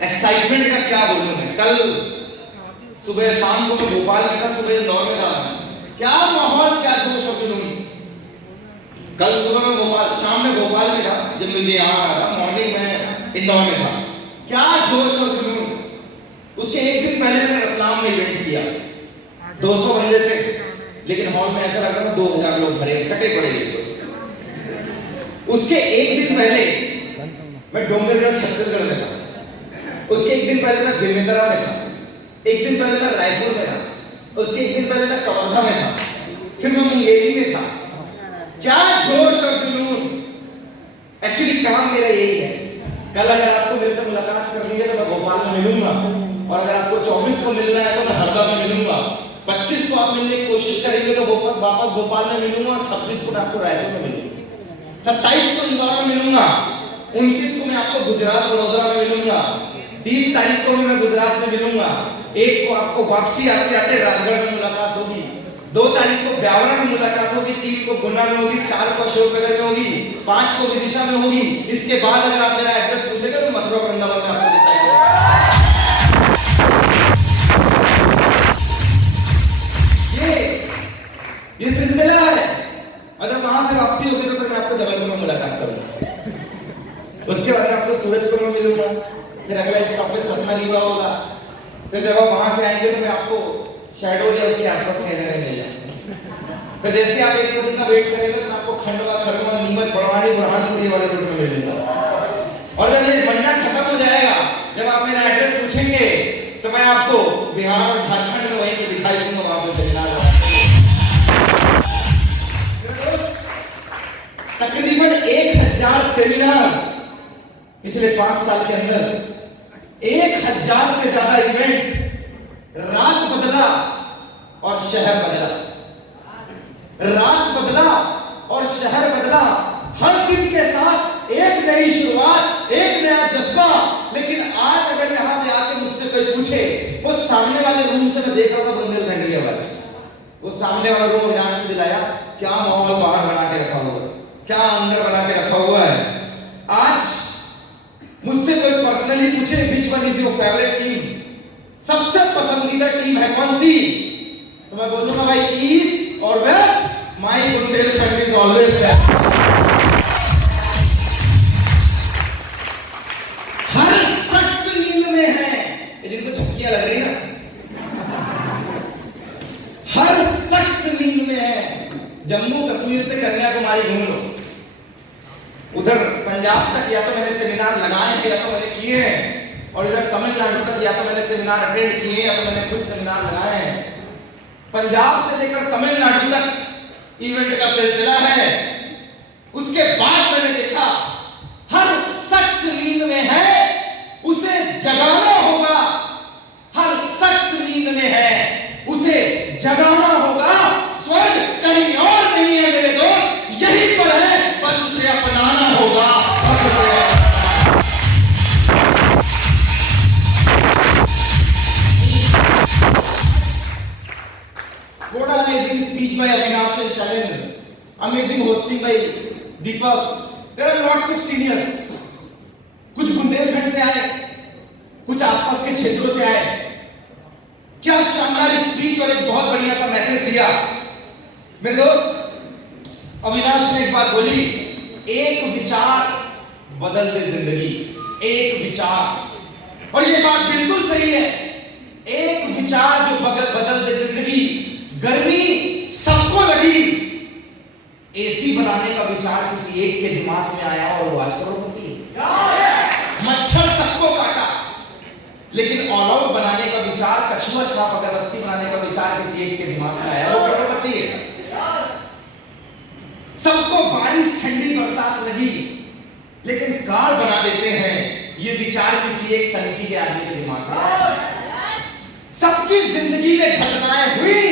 Excitement का क्या बोलूं मैं। कल सुबह शाम को मैं भोपाल में था, सुबह इंदौर में था। क्या माहौल, क्या जोश और जुनून। कल सुबह में भोपाल, शाम में भोपाल में था जब मुझे यहाँ आया था, मॉर्निंग में इंदौर में था। क्या जोश और जुनून। उसके एक दिन पहले मैंने रतलाम में इवेंट किया, 200 बंदे थे, लेकिन हॉल में ऐसा लग रहा था 2000 लोग भरे कटे पड़े थे। उसके एक दिन पहले मैं डोंगरगढ़ छत्तीसगढ़ में था, उसके एक दिन पहले मैं बेमेतरा में था, एक दिन पहले मैं रायपुर में था, उसके एक दिन पहले मैं कवर्धा में था, फिर मैं मुंगेरी में था। क्या जोश और जुनून। एक्चुअली काम मेरा यही है। कल अगर आपको मेरे से मुलाकात करनी है तो मैं भोपाल में मिलूंगा, और अगर आपको 24 को मिलना है तो मैं हरदा में मिलूंगा, 25 को आप मिलने की कोशिश करेंगे तो वापस भोपाल में मिलूंगा, और 26 को मैं आपको रायपुर में मिलूंगा, 27 को इंदौर में मिलूंगा, 29 को मैं आपको गुजरात वडोदरा में मिलूंगा, 30 तारीख को मैं गुजरात में मिलूंगा, 1 को आपको वापसी आते आते राजगढ़ में मुलाकात होगी, 2 तारीख को ब्यावरा में मुलाकात होगी, 3 को गुना में होगी, 4 को अशोकनगर में होगी, 5 को विदिशा में होगी। इसके बाद अगर आप मेरा एड्रेस पूछेंगे तो मथुरा वृंदावन में आपको दिखाई देगा। ये सिलसिला है। अगर वहां से वापसी होगी तो फिर मैं आपको जबलपुर में मुलाकात करूंगा, उसके बाद आपको सूरजपुर में मिलूंगा, फिर अगला स्टॉप पे सतना रीवा होगा, फिर जब आप वहां से आएंगे तो मैं आपको शहडोल या उसके आसपास कहीं ना मिल जाएगा। फिर जैसे आप 1-2 दिन का वेट करेंगे तो मैं आपको खंडवा, खरगोन, नीमच, बड़वानी, बुरहानपुर वाले रोड में मिल जाऊंगा। और जब ये महीना खत्म हो जाएगा, जब आप मेरा एड्रेस पूछेंगे तो मैं आपको बिहार और झारखंड में वहीं पे दिखाई दूंगा, वहां पे सेमिनार। तकरीबन 1000 सेमिनार पिछले 5 साल के अंदर, 1000 से ज्यादा इवेंट। रात बदला और शहर बदला, रात बदला और शहर बदला। हर दिन के साथ एक नई शुरुआत, एक नया जज्बा। लेकिन आज अगर यहाँ पे आके मुझसे कोई पूछे, वो सामने वाले रूम से मैं देख रहा था बुंदेलखंड की आवाज, वो सामने वाला रूम अविनाश ने दिलाया, क्या माहौल बाहर बना के रखा हुआ, क्या अंदर बना के रखा हुआ है। आज मुझसे कोई पर्सनली पूछे which one is your favourite team, सबसे पसंदीदा टीम है कौन सी, तो मैं बोलूंगा भाई ईस्ट और west, my Bundelkhand is always best. हर शख्स नींद में है, ये जिनको झपकियां लग रही ना, हर शख्स नींद में है। जम्मू कश्मीर से कन्याकुमारी घूम लो, उधर पंजाब तक या तो मैंने सेमिनार लगाए हैं या तो मैंने किए हैं, और इधर तमिलनाडु तक या तो मैंने सेमिनार अटेंड किए या तो मैंने खुद सेमिनार लगाए हैं। पंजाब से लेकर तमिलनाडु तक इवेंट का सिलसिला है। उसके बाद मैंने देखा हर शख्स नींद में है, उसे जगाना होगा। हर शख्स नींद में है, उसे जगाना होगा। स्वर्ग कहीं और नहीं है मेरे दोस्त, यहीं पर है, बस उसे अपनाना होगा। What an amazing speech by Avinash and Sharon, amazing hosting by Deepak. There are lots of seniors. कुछ बुंदेलखंड से आए, कुछ आसपास के क्षेत्रों से आए। क्या शानदार स्पीच और एक बहुत बढ़िया सा मैसेज दिया। मेरे दोस्त अविनाश ने एक बात बोली, एक विचार बदल दे जिंदगी, एक विचार। और ये बात बिल्कुल सही है, एक विचार जो बदल दे जिंदगी। गर्मी सबको लगी, एसी बनाने का विचार किसी एक के दिमाग में आया और वो आज करोड़पति है। मच्छर सबको काटा, लेकिन ऑल आउट बनाने का विचार, कछुआ छाप अगरबत्ती बनाने का विचार किसी एक के दिमाग में आया, वो करोड़पति है। सबको बारिश, ठंडी, बरसात लगी, लेकिन कार बना देते हैं, ये विचार किसी एक सनकी के आदमी के दिमाग में आया। सबकी जिंदगी में घटनाएं हुई,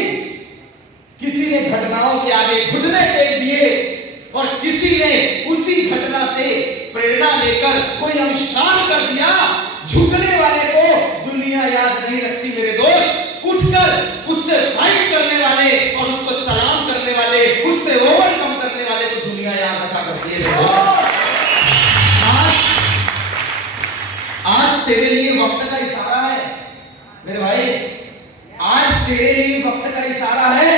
किसी ने घटनाओं के आगे घुटने टेक दिए, और किसी ने उसी घटना से प्रेरणा लेकर कोई आविष्कार कर दिया। झुकने वाले को दुनिया याद नहीं रखती मेरे दोस्त, उठकर उससे फाइट करने वाले और उसको सलाम करने वाले, उससे ओवरकम करने वाले को दुनिया याद रखा करती है। आज तेरे लिए लिए वक्त का इशारा है मेरे भाई, आज तेरे लिए वक्त का इशारा है।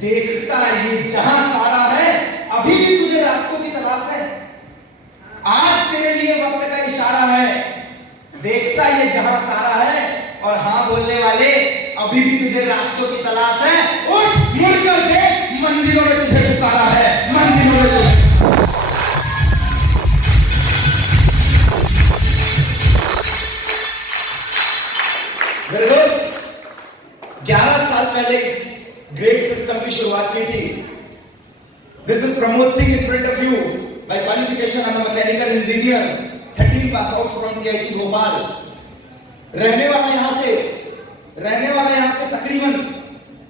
देखता ये जहां सारा है, अभी भी तुझे रास्तों की तलाश है। आज तेरे लिए वक्त का इशारा है, देखता ये जहां सारा है, और हाँ बोलने वाले, अभी भी तुझे रास्तों की तलाश है। उठ, मुड़कर देख, मंजिलों में तुझे पुकारा है, मंजिलों में तुझे। मेरे दोस्त, 11 साल पहले इस ग्रेड सिस्टम की शुरुआत की थी। This is Pramod Singh in front of you. By qualification I am a mechanical engineer, 13 pass out from TIT Bhopal. रहने वाला यहां से तकरीबन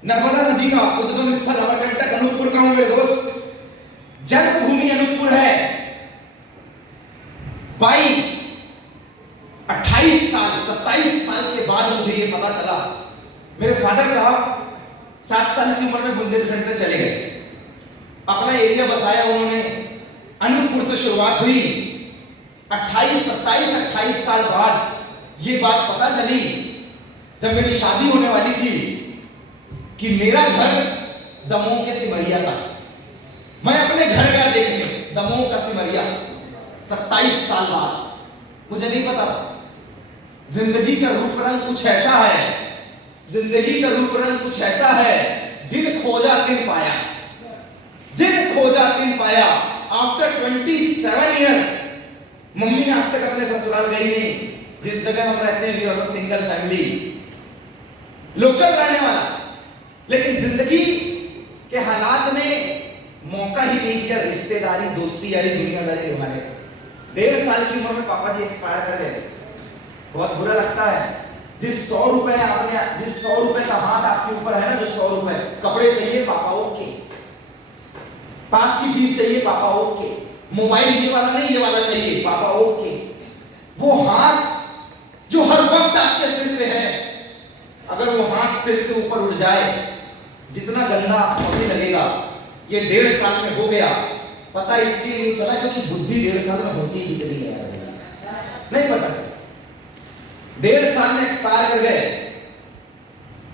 नर्मदा नदी का उद्गम स्थल अमरकंटक अनूपपुर का हूं मेरे दोस्त। जन्मभूमि अनूपपुर है। भाई 28 साल 27 साल के बाद मुझे ये पता चला, मेरे फादर साहब 7 साल की उम्र में बुंदेलखंड से चले गए, अपना एरिया बसाया उन्होंने, अनूपपुर से शुरुआत हुई। 28 साल बाद ये बात पता चली जब मेरी शादी होने वाली थी कि मेरा घर दमोह के सिमरिया था। मैं अपने घर गया देखने, दमोह का सिमरिया। 27 साल बाद मुझे नहीं पता था जिंदगी का रूप रंग कुछ ऐसा है, जिंदगी का रूप रंग कुछ ऐसा है, जिन खोजा तिन पाया, जिन खोजा तिन पाया। आफ्टर 27 ईयर मम्मी आज तक अपने ससुराल गई नहीं। जिस जगह हम रहते हैं, we are single family, local रहने वाला, लेकिन जिंदगी के हालात ने मौका ही नहीं दिया रिश्तेदारी, दोस्ती यारी, दुनियादारी निभाने का। 1.5 साल की उम्र में पापा जी एक्सपायर कर गए। बहुत बुरा लगता है। जिस 100 रुपए का हाथ आपके ऊपर है ना, जो 100 रुपए, कपड़े चाहिए पापा ओके, पास की फीस चाहिए पापा ओके, मोबाइल ये वाला नहीं ये वाला चाहिए पापा ओके। वो हाथ जो हर वक्त आपके सिर पे है, अगर वो हाथ सिर से ऊपर उठ जाए, जितना गंदा अभी लगेगा। ये 1.5 साल में हो गया, पता इसलिए नहीं चला क्योंकि बुद्धि 1.5 साल में होती ही कितनी है नहीं पता चला। 1.5 साल में एक्सपायर कर गए।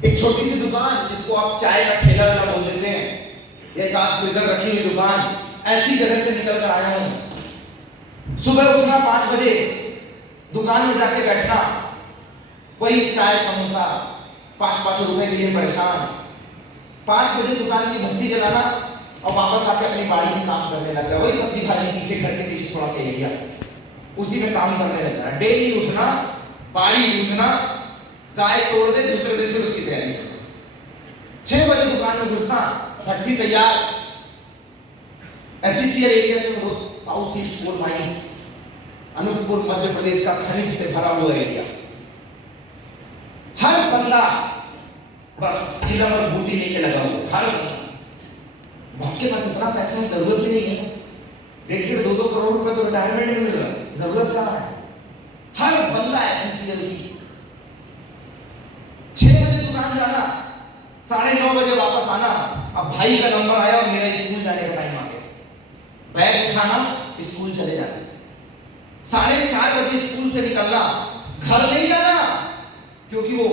एक छोटी सी दुकान जिसको आप चाय का ठेला वाला बोल देते हैं, एक आध फ्रीजर रखी हुई दुकान, ऐसी जगह से निकल कर आया हूं। सुबह उठना 5 बजे, दुकान में जाके बैठना, कोई चाय समोसा 5-5 रुपए के लिए परेशान, 5 बजे दुकान की बत्ती जलाना और वापस आके अपनी बाड़ी में काम करने लग रहा है। वही सब्जी भाजी पीछे घर के पीछे थोड़ा सा एरिया, उसी में काम करने लग रहा है। डेली उठना, बाड़ी कूदना, गाय तोड़ दे, दूसरे दिन फिर उसकी तैयारी करना। 6 बजे दुकान में घुसना, भट्टी तैयार। एससीसीएल एरिया से दोस्त, south east coal mines, Anuppur Madhya Pradesh का खनिज से भरा हुआ एरिया। हर बंदा बस चिलम और बूटी लेके लगा हुआ, हर बंदा। आपके पास इतना पैसा है, जरूरत ही नहीं है। 1.5-2 करोड़ रुपए तो रिटायरमेंट में मिल रहा है, जरूरत कहां है? हर बंदा एससीसीएल की। 6 बजे दुकान जाना, 9:30 बजे वापस आना। अब भाई का नंबर आया और मेरा स्कूल जाने का टाइम आ गया, बैग उठाना, स्कूल चले जाना। 4:30 बजे स्कूल से निकलना, घर नहीं जाना क्योंकि वो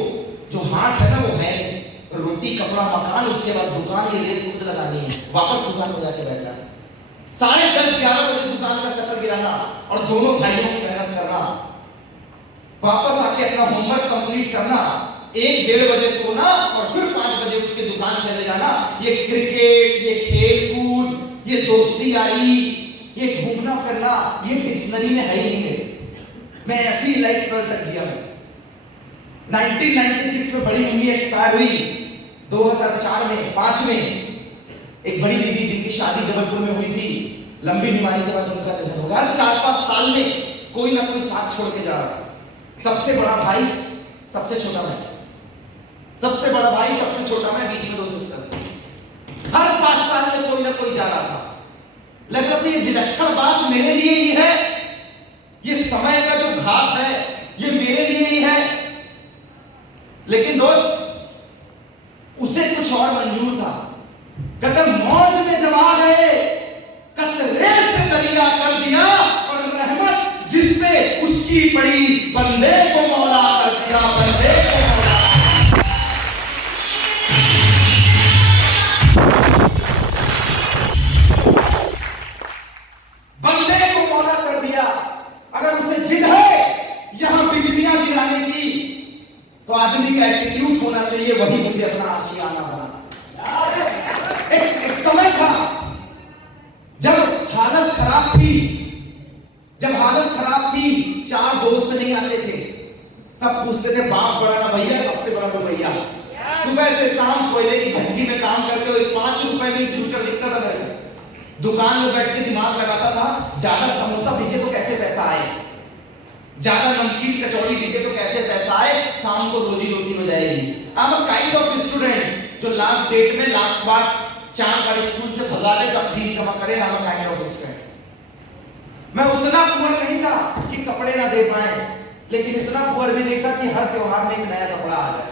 जो हाथ है ना वो है नहीं। रोटी कपड़ा मकान, उसके बाद दुकान, ये रेस खुद लगानी है, वापस दुकान में जाके बैठ जाना। 10:30-11 बजे दुकान का शटर गिराना और दोनों भाइयों की मेहनत करना, वापस आके अपना होमवर्क कंप्लीट करना, 1-1:30 बजे सोना और फिर 5 बजे उठ के दुकान चले जाना। ये क्रिकेट, ये खेल कूद, ये दोस्ती यारी, ये घूमना फिरना, ये डिक्शनरी में है ही नहीं मेरे। मैं ऐसी लाइफ तक जिया हूं। 1996 में बड़ी मम्मी एक्सपायर हुई, 2004 में 5 में एक बड़ी दीदी जिनकी शादी जबलपुर में हुई थी, लंबी बीमारी के बाद उनका निधन हो गया। हर 4-5 साल में कोई ना कोई साथ छोड़ के जा रहा था। सबसे बड़ा भाई, सबसे छोटा मैं, सबसे बड़ा भाई, सबसे छोटा मैं, बीच में 2 सिस्टर। हर 5 साल में कोई ना कोई जा रहा था। लग रहा था ये विलक्षण बात मेरे लिए ही है, ये समय का जो घात है ये मेरे लिए ही है। लेकिन दोस्त उसे कुछ और मंजूर था। कदम मौज में जब आ गए, कतरे से दरिया कर दिया और रहमत जिस पे उसकी पड़ी, बंदे को मौला तो आदमी का एटीट्यूड होना चाहिए, वही मुझे अपना आशियाना बना। एक समय था जब हालत खराब थी, चार दोस्त नहीं आते थे, सब पूछते थे बाप बड़ा ना भैया, सबसे बड़ा रुपया। सुबह से शाम कोयले की भट्टी में काम करके हुए 5 रुपए में फ्यूचर दिखता था मेरे को। दुकान में बैठ के दिमाग लगाता था, ज्यादा समोसा बिके तो कैसे पैसा आए, ज्यादा नमकीन कचौड़ी बिके तो कैसे पैसा आए, शाम को रोजी रोटी हो जाएगी। आई am a kind of student जो लास्ट डेट में लास्ट बार 4 बार स्कूल से भगा ले तब फीस जमा करे। आई am a kind of student. मैं उतना पुअर नहीं था कि कपड़े ना दे पाए, लेकिन इतना पुअर भी नहीं था कि हर त्योहार में एक नया कपड़ा आ जाए।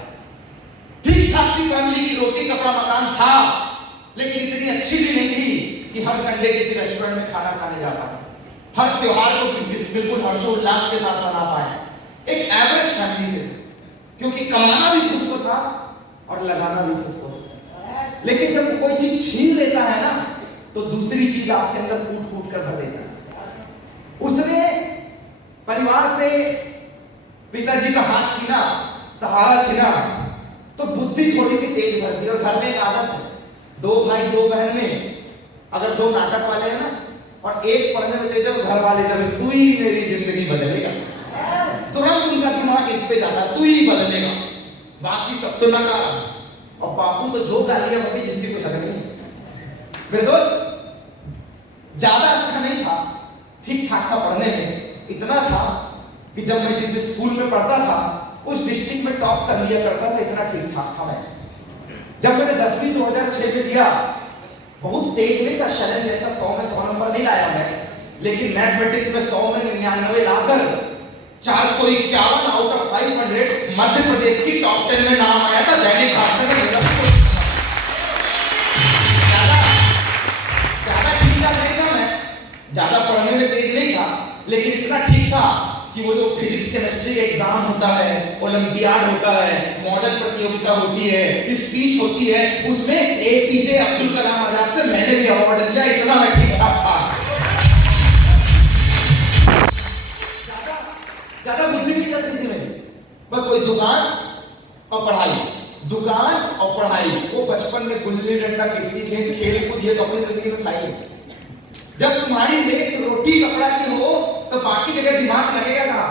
ठीक ठाक की फैमिली की रोटी कपड़ा मकान था, लेकिन इतनी अच्छी भी नहीं थी कि हर संडे किसी रेस्टोरेंट में खाना खाने जा पाए, हर त्योहार को बिल्कुल हर्षोल्लास के साथ मना पाए। एक एवरेज फैमिली से, क्योंकि कमाना भी खुद को था और लगाना भी खुद को था। लेकिन जब कोई चीज छीन लेता है ना, तो दूसरी चीज आपके अंदर कूट कूट कर भर देता है। उसने परिवार से पिताजी का हाथ छीना, सहारा छीना, तो बुद्धि थोड़ी सी तेज भर दी। और घर में एक आदत है, 2 भाई 2 बहन में अगर 2 नाटक वाले हैं ना और एक पढ़ने में तेज है, तो घर वाले जब तू ही मेरी जिंदगी बदलेगा, तुरंत उनका दिमाग इस पे जाता, तू ही बदलेगा, बाकी सब तो नकारा। और बापू तो जो गालियां बकी जिसकी तो लगनी है। मेरे दोस्त ज्यादा अच्छा नहीं था, ठीक ठाक था पढ़ने में। इतना था कि जब मैं जिस स्कूल में पढ़ता था उस डिस्ट्रिक्ट में टॉप कर लिया करता था, इतना ठीक ठाक था मैं। जब मैंने 10वीं 2006 में दिया, बहुत तेज नहीं था, शलन जैसा 100 में 100 नंबर नहीं लाया मैं, लेकिन मैथमेटिक्स में 100 में 99 लाकर 451 आउट ऑफ 500 मध्य प्रदेश की टॉप 10 में नाम आया था। दैनिक भास्कर में ज्यादा ठीक ठाक नहीं था मैं, ज्यादा पढ़ने में तेज नहीं था, लेकिन इतना ठीक था कि वो जो फिजिक्स केमिस्ट्री का एग्जाम होता है, ओलंपियाड होता है, मॉडल प्रतियोगिता होती है, स्पीच होती है, उसमें एपीजे अब्दुल कलाम आजाद से मैंने भी अवार्ड लिया। इतना मैं ठीक ठाक था, ज्यादा बुद्धि नहीं लगती थी मेरी। बस वही दुकान और पढ़ाई, वो बचपन में गुल्ली डंडा गिट्टी खेल कूद ये तो अपनी जिंदगी में था ही। जब तुम्हारी लेस रोटी कपड़ा की हो तो बाकी जगह दिमाग लगेगा ना,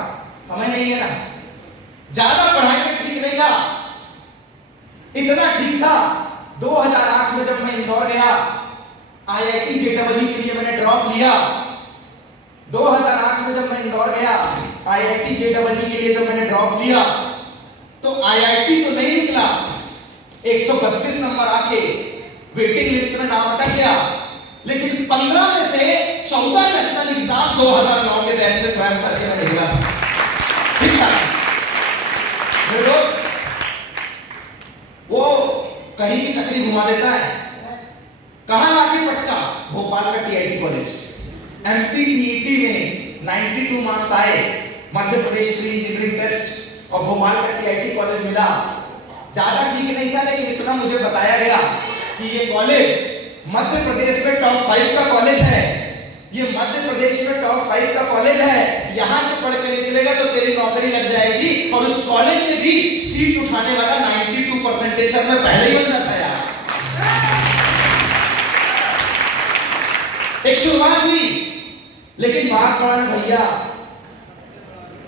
समय नहीं है ना। ज्यादा पढ़ाई में ठीक नहीं था, इतना ठीक था 2008 में जब मैं इंदौर गया, आईआईटी जेईई के लिए मैंने ड्रॉप लिया। 2008 में जब मैं इंदौर गया, आईआईटी जेईई के लिए जब मैंने ड्रॉप लिया, तो आईआईटी तो नहीं निकला, 132 नंबर आके वेटिंग लिस्ट में नाम अटक गया। लेकिन 15 में से 14 नेशनल एग्जाम 2009 के बैच में क्रैश करके मैं निकला था। ठीक है मेरे दोस्त, वो कहीं की चक्री घुमा देता है। कहां लाके पटका? भोपाल का टीआईटी कॉलेज। एमपी टीईटी में 92 मार्क्स आए, Madhya Pradesh pre engineering test, और भोपाल का टीआईटी कॉलेज मिला। ज्यादा ठीक नहीं था, लेकिन इतना मुझे बताया गया कि ये कॉलेज मध्य प्रदेश में टॉप 5 का कॉलेज है, ये मध्य प्रदेश में टॉप 5 का कॉलेज है, यहां से पढ़ के निकलेगा तो तेरी नौकरी लग जाएगी। और उस कॉलेज में भी सीट उठाने वाला 92% सर मैं पहले ही बंदा था यार। एक शुरुआत हुई, लेकिन बात बड़ा ना भैया,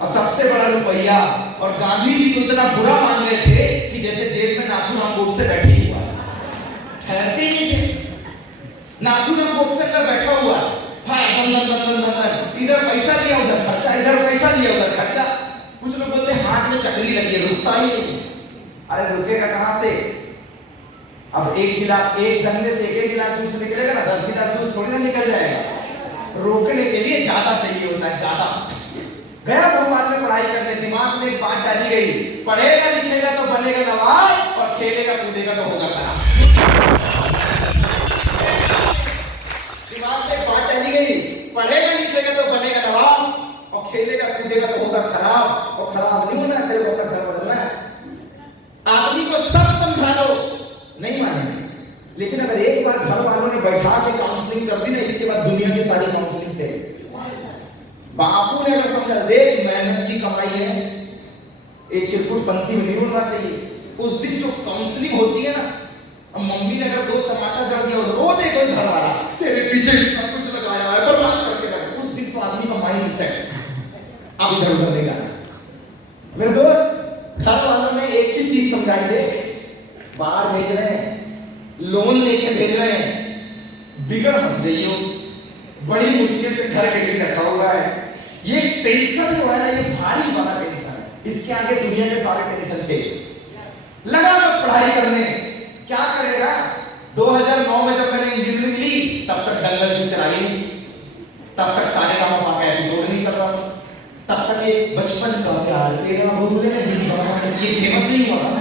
और सबसे बड़ा रुपया। और गांधी जी को इतना बुरा मान गए थे कि जैसे जेल में नाथूराम गोडसे बैठे हुआ, ठहरते नहीं थे। नाथूराम गोडसे अंदर बैठा हुआ है, इधर पैसा लिया उधर खर्चा, इधर पैसा लिया उधर खर्चा। कुछ लोग बोलते हैं हाथ में चक्री लगी है, रुकता ही नहीं। अरे रुकेगा कहां से? अब एक गिलास, एक गन्ने से एक गिलास जूस निकलेगा ना, 10 गिलास जूस थोड़ी ना निकल जाएगा। रोकने के लिए ज्यादा चाहिए होता है, ज्यादा। गया भोपाल में पढ़ाई करने, दिमाग में एक बात डाली गई, पढ़ेगा लिखेगा तो बनेगा नवाब, और खेलेगा कूदेगा तो होगा खराब। दिमाग में एक बात डाली गई, पढ़ेगा लिखेगा तो बनेगा नवाब, और खेलेगा कूदेगा तो होगा खराब। और खराब नहीं होना, तेरे को अपना घर बदलना है। आदमी को सब समझा लो, नहीं मानेंगे। लेकिन अगर एक बार घर वालों ने बैठा के काउंसलिंग कर दी ना, इसके बाद दुनिया की सारी काउंसलिंग तेरी। बापू ने अगर समझा, देख मेहनत की कमाई है, ये चिरकुट पंक्ति में नहीं उड़ना चाहिए। उस दिन जो काउंसलिंग होती है ना, अब मम्मी ने अगर 2 चमाचा जड़ दिया और रो दे कोई घर वाला, तेरे पीछे इतना कुछ लगाया है, बर्बाद करके रख, उस दिन तो आदमी का माइंड सेट अब इधर उधर नहीं जाना। मेरे दोस्त, घर वालों ने एक ही चीज समझाई, देख बाहर भेज रहे हैं, लोन लेके भेज रहे हैं, बिगड़ मत जाइयो, बड़ी मुश्किल से घर के लिए रखा हुआ है। ये टेंशन जो है ना, ये भारी वाला टेंशन है, इसके आगे दुनिया के सारे टेंशन थे। लगा तो पढ़ाई करने, क्या करेगा। 2009 में जब मैंने इंजीनियरिंग ली, तब तक दंगल पिक्चर आई नहीं थी, तब तक सारेगामा का एपिसोड नहीं चल रहा था, तब तक ये बचपन का प्यार तेरा भूले नहीं जाना ये फेमस नहीं हुआ था।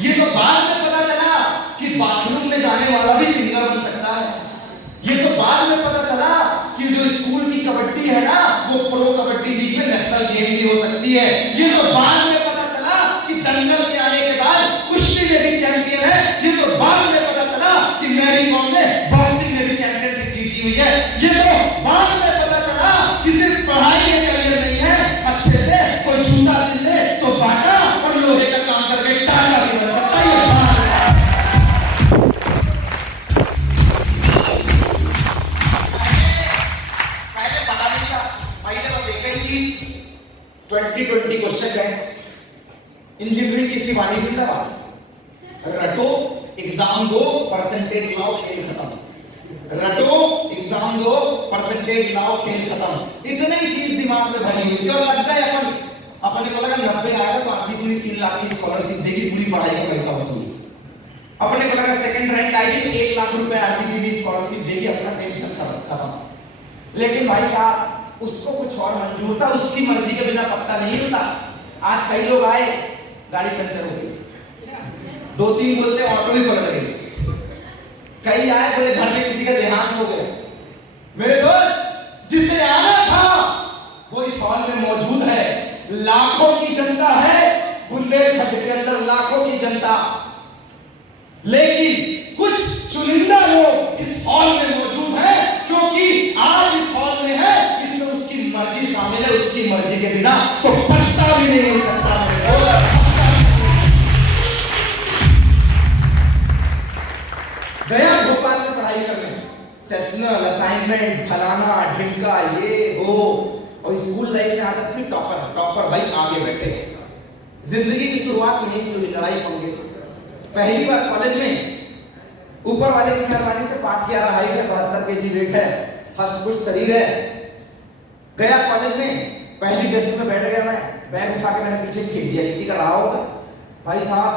ये तो बाद में पता चला कि बाथरूम में गाने वाला भी सिंगर बन सकता है। ये तो बाद में पता चला कि जो स्कूल की कबड्डी है ना, वो प्रो कबड्डी लीग में नेशनल गेम भी हो सकती है। ये तो बाद में पता चला कि दंगल के आने के बाद कुश्ती में भी चैंपियन है। ये तो बाद में पता चला कि मैरी कॉम ने बॉक्सिंग में भी चैंपियनशिप जीती हुई है। ये तो बाद में पता चला कि सिर्फ पढ़ाई में करियर नहीं है, अच्छे से कोई जूता सिल ले तो बाटा और लोहे का काम करके टाटा भी बन सकता है। पहले पता नहीं था, पहले बस एक ही चीज 2020 क्वेश्चन बैंक, इंजीनियरिंग की शिवानी जिंदाबाद, रटो एग्जाम दो परसेंटेज लाओ खेल खत्म, रटो एग्जाम दो परसेंटेज लाओ खेल खत्म। इतनी चीज दिमाग में भरी हुई थी और लग गए अपने को लगा 90 आएगा तो आजीवन में 3 लाख की स्कॉलरशिप देगी, पूरी पढ़ाई का पैसा वसूल। अपने को लगा सेकंड रैंक आएगी 1 लाख रुपए आजीवन स्कॉलरशिप देगी, अपना टेंशन खत्म। लेकिन भाई साहब उसको कुछ और मंजूर था, उसकी मर्जी के बिना पत्ता नहीं हिलता। आज कई लोग आए, गाड़ी पंचर हो गई, 2-3 बोलते ऑटो ही पलट गई, कई आए बोले घर में किसी का देहांत हो गया। मेरे दोस्त, जिसे आना था वो इस हॉल में मौजूद है, लाखों की जनता है बुंदेलखंड के अंदर, लाखों की जनता, लेकिन कुछ चुनिंदा लोग इस हॉल में मौजूद है, क्योंकि आप इस हॉल में है, इसमें उसकी मर्जी शामिल है, उसकी मर्जी के बिना तो पत्ता भी नहीं मिल सकता। मेरे दोस्त, गया भोपाल में पढ़ाई करने, सेशनल असाइनमेंट फलाना ढिमका ये वो, और स्कूल लाइफ में आदत थी टॉपर भाई आगे बैठे। जिंदगी की शुरुआत यहीं से हुई, लड़ाई पंगे से। पहली बार कॉलेज में ऊपर वाले की मेहरबानी से 5'11" हाइट है, 72 kg वेट है, हष्ट पुष्ट शरीर है। गया कॉलेज में, पहली डेस्क में बैठ गया मैं, बैग उठा के मैंने पीछे फेंक दिया, किसी का रहा होगा। भाई साहब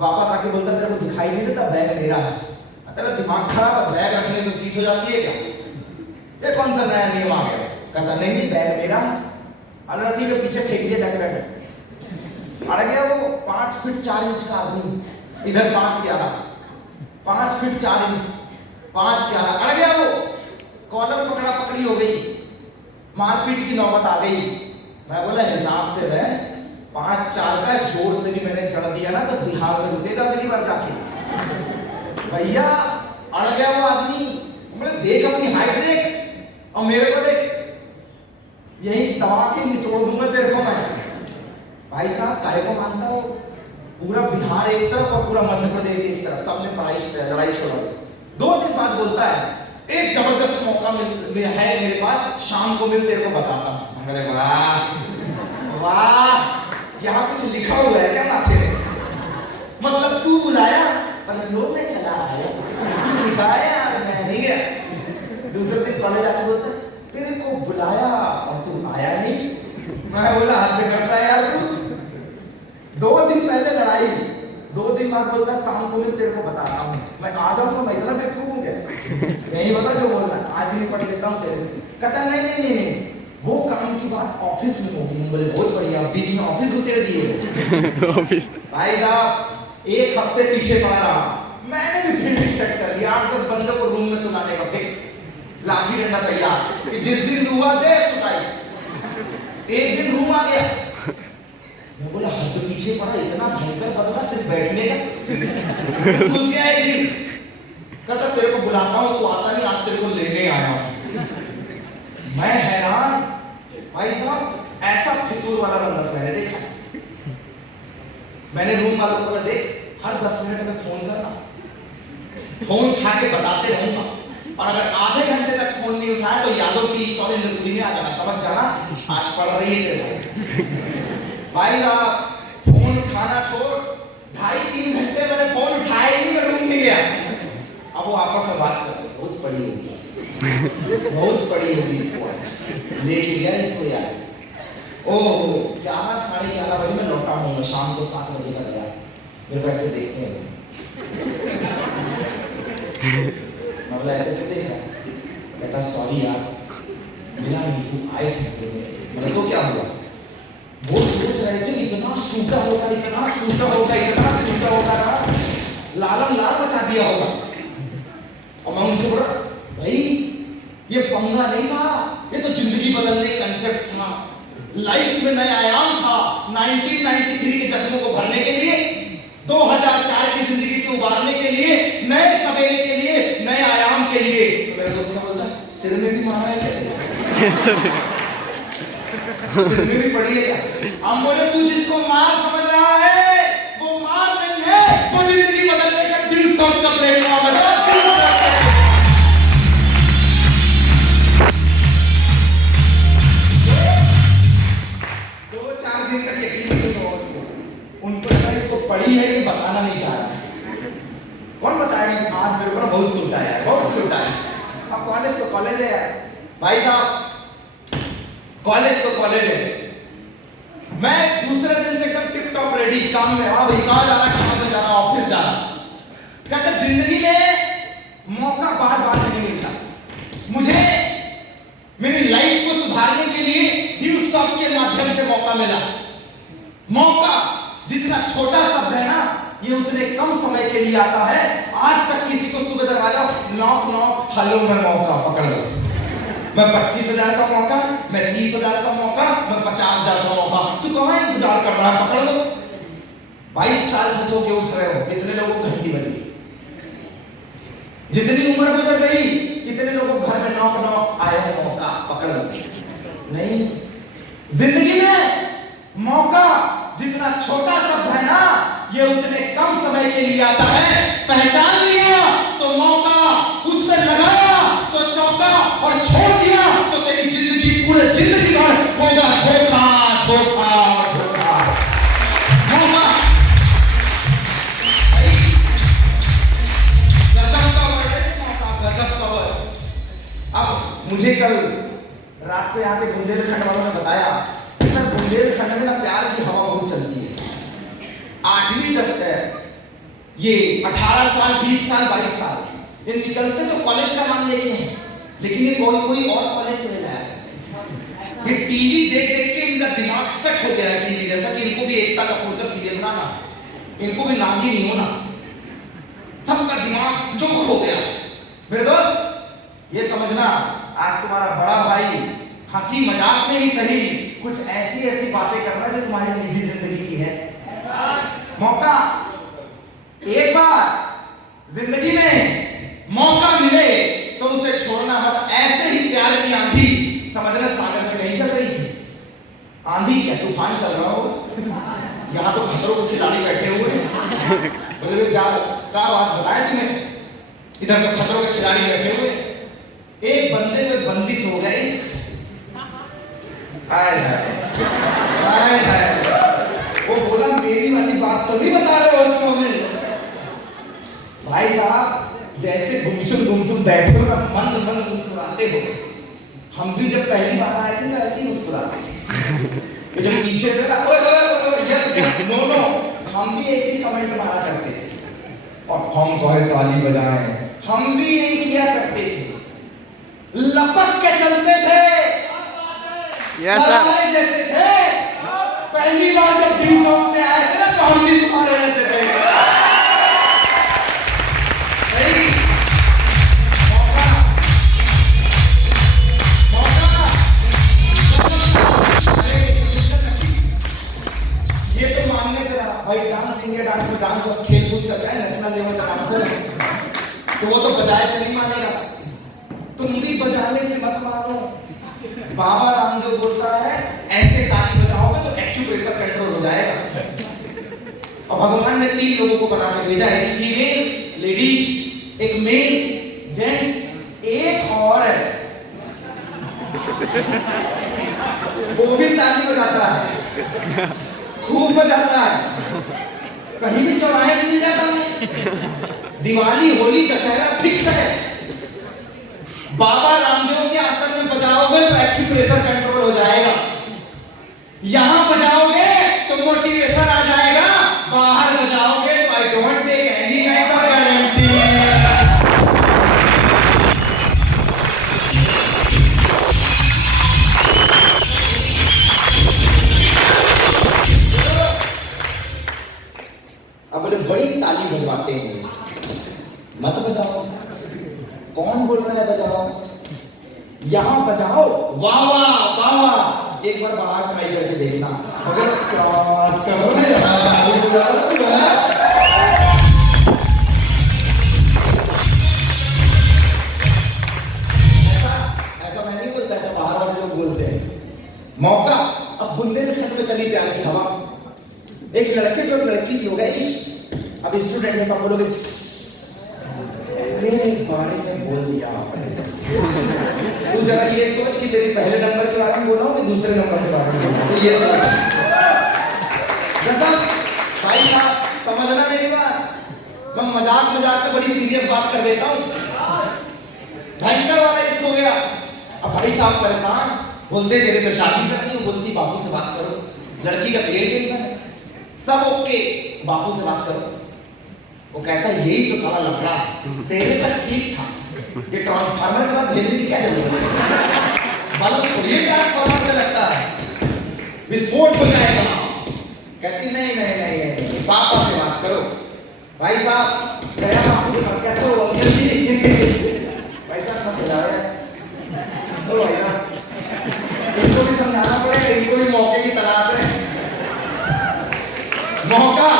वापस आके बोलता तेरे को दिखाई नहीं देता बैग मेरा है। तेरा दिमाग खराब है, बैग रखने से सीट हो जाती है क्या? ये कौन सा नया नियम आ गया? कहता नहीं बैग मेरा है। अल्लाह ठीक है, पीछे फेंक दिया, जाके बैठे। अड़ गया वो 5 फीट 4 इंच का आदमी, इधर 5'11", 5 फीट 4 इंच, 5'11", अड़ गया वो। कॉलर पकड़ा पकड़ी हो गई, मारपीट की नौबत आ गई। मैं बोला हिसाब से रह, 5'4" का जोर से भी मैंने जड़ दिया ना तो बिहार में रुकेगा अगली बार जाके। भैया अड़ गया वो आदमी, मैंने देख अपनी हाइट देख और मेरे को देख, यही दबा के निचोड़ दूंगा तेरे को मैं। भाई साहब काहे को मानता हो, पूरा बिहार एक तरफ और पूरा मध्य प्रदेश एक तरफ, सबने पढ़ाई लड़ाई छोड़ा। 2 दिन बाद बोलता है एक जबरदस्त मौका है मेरे पास, शाम को मिल तेरे को बताता हूँ। अरे वाह वाह, यहाँ कुछ लिखा हुआ है क्या माथे में? मतलब तू बुलाया पर लो मैं चला आया, कुछ लिखा है यार, मैं नहीं गया। दूसरे दिन कॉलेज आके बोलते तेरे को बुलाया और तू आया नहीं। मैं बोला हद करता है यार तू। 2 दिन पहले लड़ाई, 2 दिन बाद बोलता शाम को मैं तेरे को बताता हूँ। मैं आ जाऊंगा, मैं इतना बेवकूफ हूँ क्या? यही बता जो बोल रहा है, आज ही निपट लेता हूँ तेरे से। कहता नहीं, वो काम की बात ऑफिस में होगी। हम बोले बहुत बढ़िया, बीच में ऑफिस घुसेड़ दिए ऑफिस। भाई साहब 1 हफ्ते पीछे पड़ा रहा, मैंने भी फील्डिंग सेट कर लिया, 8-10 बंदों को रूम में सुलाने का फिक्स, लाठी डंडा तैयार कि जिस दिन रूम आते सुनाई। एक दिन रूम आ गया, मैं बोला हद पीछे पड़ा, इतना भयंकर बदला सिर्फ बैठने का। घुस गया एक दिन, कहता तेरे को बुलाता हूँ, तू आता नहीं, आज तेरे को लेने आया हूँ। मैं हैरान, भाई साहब ऐसा फितूर वाला बंदा मैंने देखा। मैंने रूम वालों को देख हर 10 मिनट में फोन करना, फोन उठा के बताते रहूंगा, और अगर आधे घंटे तक फोन नहीं उठाया तो यादव की स्टोरी जरूरी में आ जाना, समझ जाना आज पढ़ रही है भाई साहब। फोन उठाना छोड़, 2.5-3 घंटे मैंने फोन उठाया ही नहीं, मैं रूम नहीं गया। अब वो आपस में बात करते, बहुत पड़ी होगी बहुत पड़ी होगी, इसको लेके गया इसको यार। ओहो 11-11:30 बजे मैं लौटा हूँ, शाम को 7 बजे का गया, मेरे को ऐसे देखते हैं मैं बोला ऐसे क्यों देख रहा है? कहता सॉरी यार मिला नहीं, तुम आए थे। मैंने तो क्या हुआ? वो सोच रहे थे इतना सूटा होगा, इतना सूटा होगा, इतना सूटा होगा ना, लालम लाल मचा दिया होगा। और मैं उनसे बोला भाई ये पंगा नहीं था, ये तो जिंदगी बदलने कंसेप्ट था, लाइफ में नया आयाम था। 1993 के जख्मों को भरने के लिए, 2004 की जिंदगी से उबारने के लिए, नए सवेरे के लिए, नए आयाम के लिए। तो मेरा दोस्त बोलता है सिर में भी मारा है क्या? सिर में भी पड़ी है क्या? हम बोले तू जिसको मार समझ रहा है वो मार नहीं है, वो जिंदगी बदलने का दिल सॉन्ग का प्लेटफॉर्म है। 2-4 दिन तक यकीन नहीं हुआ उनको, लगा इसको पढ़ी है कि बताना नहीं चाह रहा। कौन बताएगा? आज मेरे को ना बहुत सूटा है, बहुत सूटा है। अब कॉलेज तो कॉलेज है यार भाई साहब, कॉलेज तो कॉलेज है। मैं दूसरे दिन से एकदम टिप टॉप रेडी, काम में, हाँ भाई कहाँ जा रहा, काम में जा रहा, ऑफिस जा रहा। कहता जिंदगी में मौका बार बार नहीं मिलता, मुझे मेरी लाइफ को सुधारने के लिए ड्यूसॉफ्ट के माध्यम से मौका मिला। मौका जितना छोटा शब्द है ना, ये उतने कम समय के लिए आता है। आज तक किसी को सुबह दरवाजा नॉक नॉक, हेलो मैं मौका पकड़ लो, मैं 25,000 का मौका, मैं 30,000 का मौका, मैं 50,000 का मौका, तू कहाँ इंतजार कर रहा है, पकड़ लो। 22 साल से सो के उठ रहे हो, कितने लोगों को घंटी बजी? जितनी उम्र गुजर गई, कितने लोगों घर में नॉक नॉक आया मौका पकड़ लो? नहीं। जिंदगी में मौका जितना छोटा शब्द है ना, ये उतने कम समय के लिए आता है। पहचान लिया तो मौका, उसमें लगाया तो चौका, और छोड़ दिया तो तेरी जिंदगी पूरे जिंदगी भर होगा धोखा धोखा धोखा। मौका गजब का वर्ड है, मौका गजब का वर्ड। अब मुझे कल रात को यहाँ के बुंदेलखंड वालों ने बताया, सर बुंदेलखंड में ना प्यार की हवा बहुत चलती है। 8वीं 10 है, ये 18 साल 20 साल 22 साल ये निकलते तो कॉलेज का नाम लेके हैं, लेकिन ये कोई और कॉलेज चले जाए। ये टीवी देख देख के इनका दिमाग सेट हो गया है टीवी जैसा, कि इनको भी एकता कपूर का सीरियल बनाना, इनको भी नागी नहीं होना, सबका दिमाग चौक हो गया। मेरे दोस्त ये समझना, आज तुम्हारा बड़ा भाई हंसी मजाक में ही सही कुछ ऐसी बातें कर रहा है जो तुम्हारी निजी जिंदगी की है। मौका, एक बार जिंदगी में मौका मिले तो उसे छोड़ना मत। ऐसे ही प्यार की आंधी समझना सागर में नहीं चल रही थी, आंधी क्या तूफान चल रहा हो, यहाँ तो खतरों के खिलाड़ी बैठे हुए हैं। बोले जा क्या बात बताया तुम्हें, इधर तो खतरों के खिलाड़ी बैठे हुए। एक बंदे पे बंदिश हो गया इस, आए हाय वो बोला मेरी वाली बात तो नहीं बता रहे हो तुम हमें। भाई साहब जैसे गुमसुम बैठे हो ना, मन मुस्कुराते हो। हम भी जब पहली बार आए थे तो ऐसे ही मुस्कुराते थे, जब पीछे से ना यस नो हम भी ऐसे ही कमेंट मारा करते थे, और हम कहे ताली बजाएं, हम भी यही किया करते थे, लपक के चलते थे, सलाले जैसे थे। पहली बार जब टीम सॉन्ग में आए थे ना तो हम भी तुम्हारे जैसे थे। ये तो मानने से रहा भाई, डांस इंडिया डांस में डांस और खेल कूद करता है, नेशनल लेवल का डांसर है, तो वो तो बजाए से नहीं मानेगा। तुम भी बजाने से मत मानो। बाबा रामदेव बोलता है ऐसे ताली बजाओगे तो एक्यूप्रेशर कंट्रोल हो जाएगा। अब और भगवान ने 3 लोगों को बना के भेजा है, फीमेल लेडीज, एक मेल जेंट्स, एक और है वो भी ताली बजाता है, खूब बजाता है, कहीं भी चौराहे में मिल जाता है। दिवाली होली दशहरा फिक्स है। बाबा रामदेव के आसन में बजाओगे तो एक्यूप्रेशर कंट्रोल हो जाएगा, यहां बजाओगे तो मोटिवेशन आ जाएगा, बाहर बजाओगे तो I don't take any kind of guarantee. अब बोले बड़ी ताली बजवाते हैं, मत बजाओ। कौन बोल रहा है बजाओ? यहां बजाओ, वाह वाह वाह वाह। एक बार बाहर ट्राई करके देखना, अगर क्या करो ना यार, ताली बजा रहा तू है। ऐसा मैं नहीं बोलता, ऐसा बाहर वाले लोग बोलते हैं। मौका, अब बुंदेलखंड में चली प्यार की हवा, एक लड़के को एक लड़की से हो गया इश्क। अब स्टूडेंट है तो आप बोलोगे मेरे बारे में बोल दिया आपने। तू जरा ये सोच कि तेरी पहले नंबर के बारे में बोला हूं कि दूसरे नंबर के बारे में बोला हूं, तो ये सोच। गजब भाई साहब, समझना मेरी बात। मैं मजाक मजाक में बड़ी सीरियस बात कर देता हूं। भयंकर वाला इश्क हो गया। अब भाई साहब परेशान, बोलते तेरे से शादी करनी है, बोलती बापू से बात करो। लड़की का यही टेंशन है, सब ओके, बापू से बात करो। वो कहता है यही तो सारा लफड़ा है, तेरे तक ठीक था, ये ट्रांसफार्मर के पास भेजने की क्या जरूरत है? बल्ब थोड़ी ट्रांसफार्मर से लगता है, विस्फोट हो जाएगा। कहती नहीं नहीं नहीं नहीं, पापा से बात करो। भाई साहब गया बापू के पास, कहते हो अंकल जी भाई साहब मत जाओ यार, ओ भाई साहब इनको भी समझाना पड़ेगा, इनको भी मौके की तलाश है। मौका,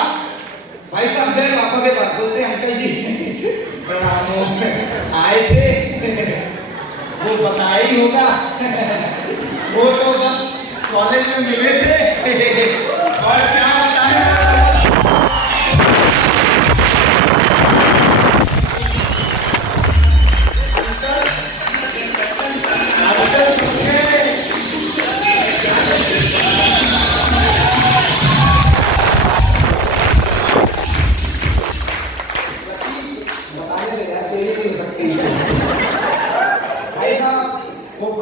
भाई साहब गए पापा के पास, बोलते अंकल जी प्रणाम, आए थे, वो बताया ही होगा, वो तो बस कॉलेज में मिले थे और क्या बताएं।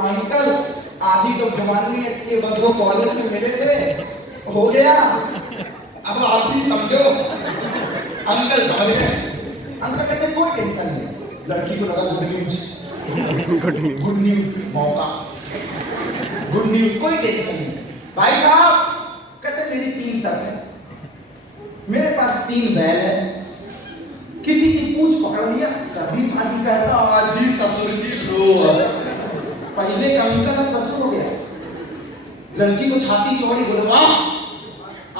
अंकल आधी तो जवानी के बस वो कॉलेज में मिले थे, हो गया। अब आप भी समझो, अंकल समझ गए। अंकल कहते कोई टेंशन नहीं, लड़की को लगा गुड न्यूज, गुड न्यूज, मौका, गुड न्यूज, कोई टेंशन नहीं। भाई साहब कहते मेरी 3 शर्त है, मेरे पास 3 बैल है, किसी की पूछ पकड़ लिया कर दी शादी। कहता आज जी ससुर जी लो, पहले का अंकल अब ससुर हो गया। लड़की को छाती चौड़ी, बोले वाह,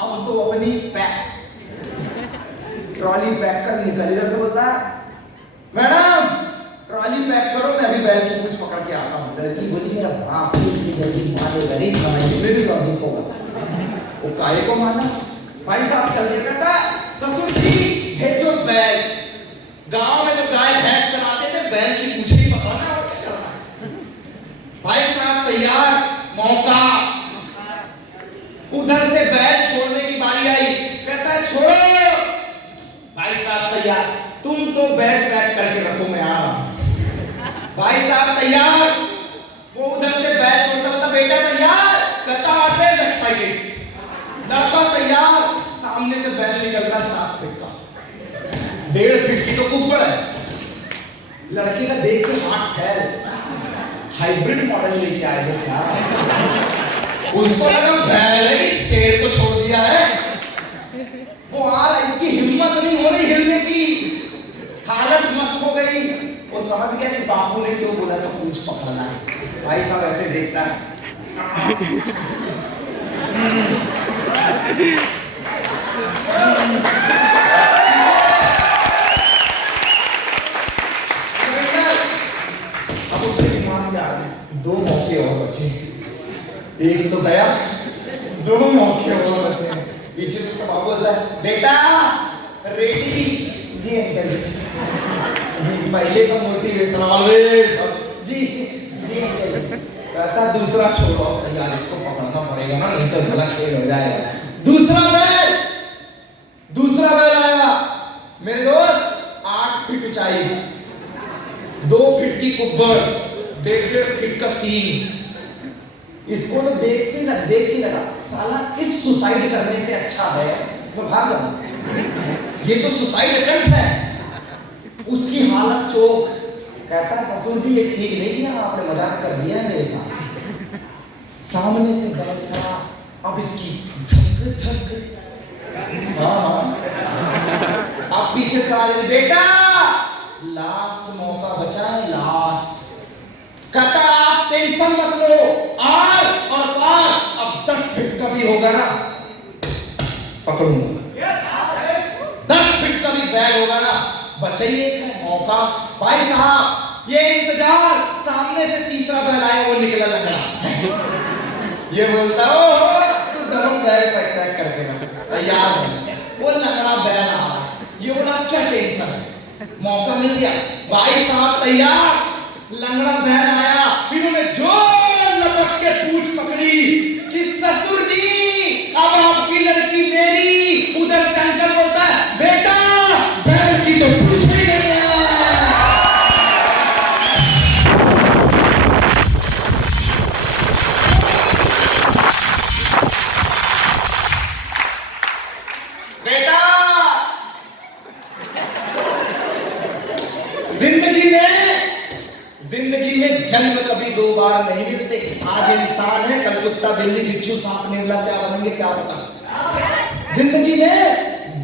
अब तो अपनी ट्रॉली पैक कर निकल। इधर से बोलता है मैडम ट्रॉली पैक करो, मैं अभी बैल की पूछ पकड़ के आता हूँ। लड़की बोली मेरा बाप इतनी जल्दी मानेगा नहीं, समझ इसमें भी लॉजिक होगा। वो काहे को माना? भाई साहब चल के कहता ससुर जी भेजो बैल। गांव में तो गाय भैंस चलाते थे, बैल की पूछ ही पकड़ना और क्या करना है। भाई साहब तैयार, मौका, उधर से बैल छोड़ने की बारी आई। कहता है छोड़ो। भाई साहब तैयार, तुम तो बैग पैक करके रखो, मैं आ रहा हूं। भाई साहब तैयार, वो उधर से बैग छोड़ता होता, बेटा तैयार, कहता ऑलवेज एक्साइटेड। लड़का तैयार, सामने से बैल निकल रहा 7 फीट का, 1.5 फीट की तो ऊपर है। लड़के का देख के हाथ फैल, हाइब्रिड मॉडल लेके आए हो क्या? उसको लगा बैल है कि शेर को छोड़ दिया है। वो आ रहा, इसकी हिम्मत नहीं हो रही हिलने की, हालत मस्त हो गई। वो समझ गया कि बापू ने क्यों बोला था पूछ पकड़ना है। भाई साहब ऐसे देखता है, अब उसके दिमाग में आ गया 2 मौके और बचे, एक तो गया, 2 मौके और बचे। पीछे से अब बोलता है बेटा रेडी। जी अंकल जी, पहले का मोटिवेशन ऑलवेज जी जी अंकल जी। कहता दूसरा छोड़ो यार, इसको पकड़ना पड़ेगा ना, नहीं तो भला खेल हो जाएगा। दूसरा बैल आया मेरे दोस्त, 8 फीट ऊंचाई, 2 फीट की कुब्बड़, 1.5 फीट का सीन। इसको तो देख के लगा साला इस सुसाइड करने से अच्छा है तो भाग जाऊं, ये तो सुसाइड अटेम्प्ट है। उसकी हालत चोक। कहता है ससुर जी ये ठीक नहीं किया आपने, मजाक कर दिया है मेरे साथ। सामने से बैठा, अब इसकी धक धक, हाँ अब पीछे से आ रहे बेटा लास्ट मौका बचा है, लास्ट। कहता आप टेंशन मत लो, आज और पार, अब 10 फीट का भी होगा ना पकड़ूंगा, 10 फीट का भी बैग होगा ना, बचाइए मौका। भाई साहब ये इंतजार, सामने से तीसरा बैल आया, वो निकला लंगड़ा। ये बोलता ओहो तू डबल बैग पैक करके ना तैयार है, वो लंगड़ा बैल आ रहा है, ये बोला क्या टेंशन है, मौका मिल गया। भाई साहब तैयार, लंगड़ा बैल आया, इन्होंने जोर लपक के पूंछ पकड़ी कि ससुर जी अब आपकी लड़की मेरी। उधर से अंकल बोलता है बेटा बैल की तो पूंछ ही नहीं है। बेटा जिंदगी में जन्म कभी 2 बार नहीं मिलते। आज इंसान है, कल कुत्ता बिल्ली बिच्छू सांप नेवला क्या बनेंगे क्या पता। जिंदगी में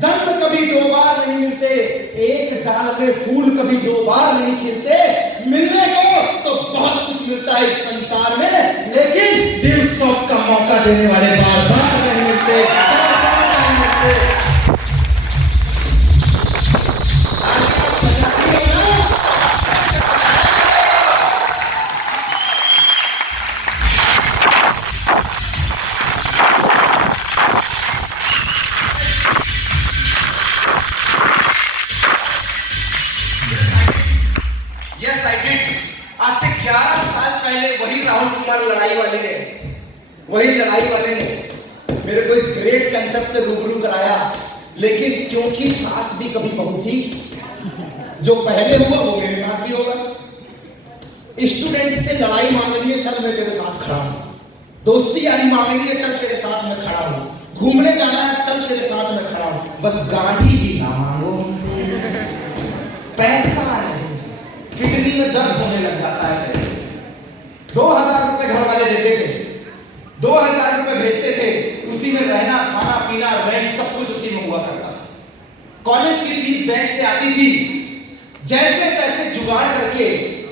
जन्म कभी 2 बार नहीं मिलते, एक डाल में फूल कभी 2 बार नहीं खिलते। मिलने को तो बहुत कुछ मिलता है इस संसार में, लेकिन दिल शौक का मौका देने वाले बार बार नहीं मिलते। वही लड़ाई वाले ने मेरे को इस ग्रेट कंसेप्ट से रूबरू कराया, लेकिन क्योंकि साथ भी कभी बहू थी, जो पहले हुआ वो मेरे साथ भी होगा। स्टूडेंट से लड़ाई मांगनी है, चल मैं तेरे साथ खड़ा हूं। दोस्ती यारी मांगनी है, चल तेरे साथ मैं खड़ा हूं। घूमने जाना है, चल तेरे साथ मैं खड़ा हूं। बस गांधी जी ना मांगो हमसे, पैसा नहीं, किडनी में दर्द होने लग जाता है। 2000 रुपए घर वाले देते थे, 2000 रुपए भेजते थे, उसी में रहना खाना पीना रेंट सब कुछ उसी में हुआ करता था। कॉलेज की फीस बैंक से आती थी, जैसे तैसे जुगाड़ करके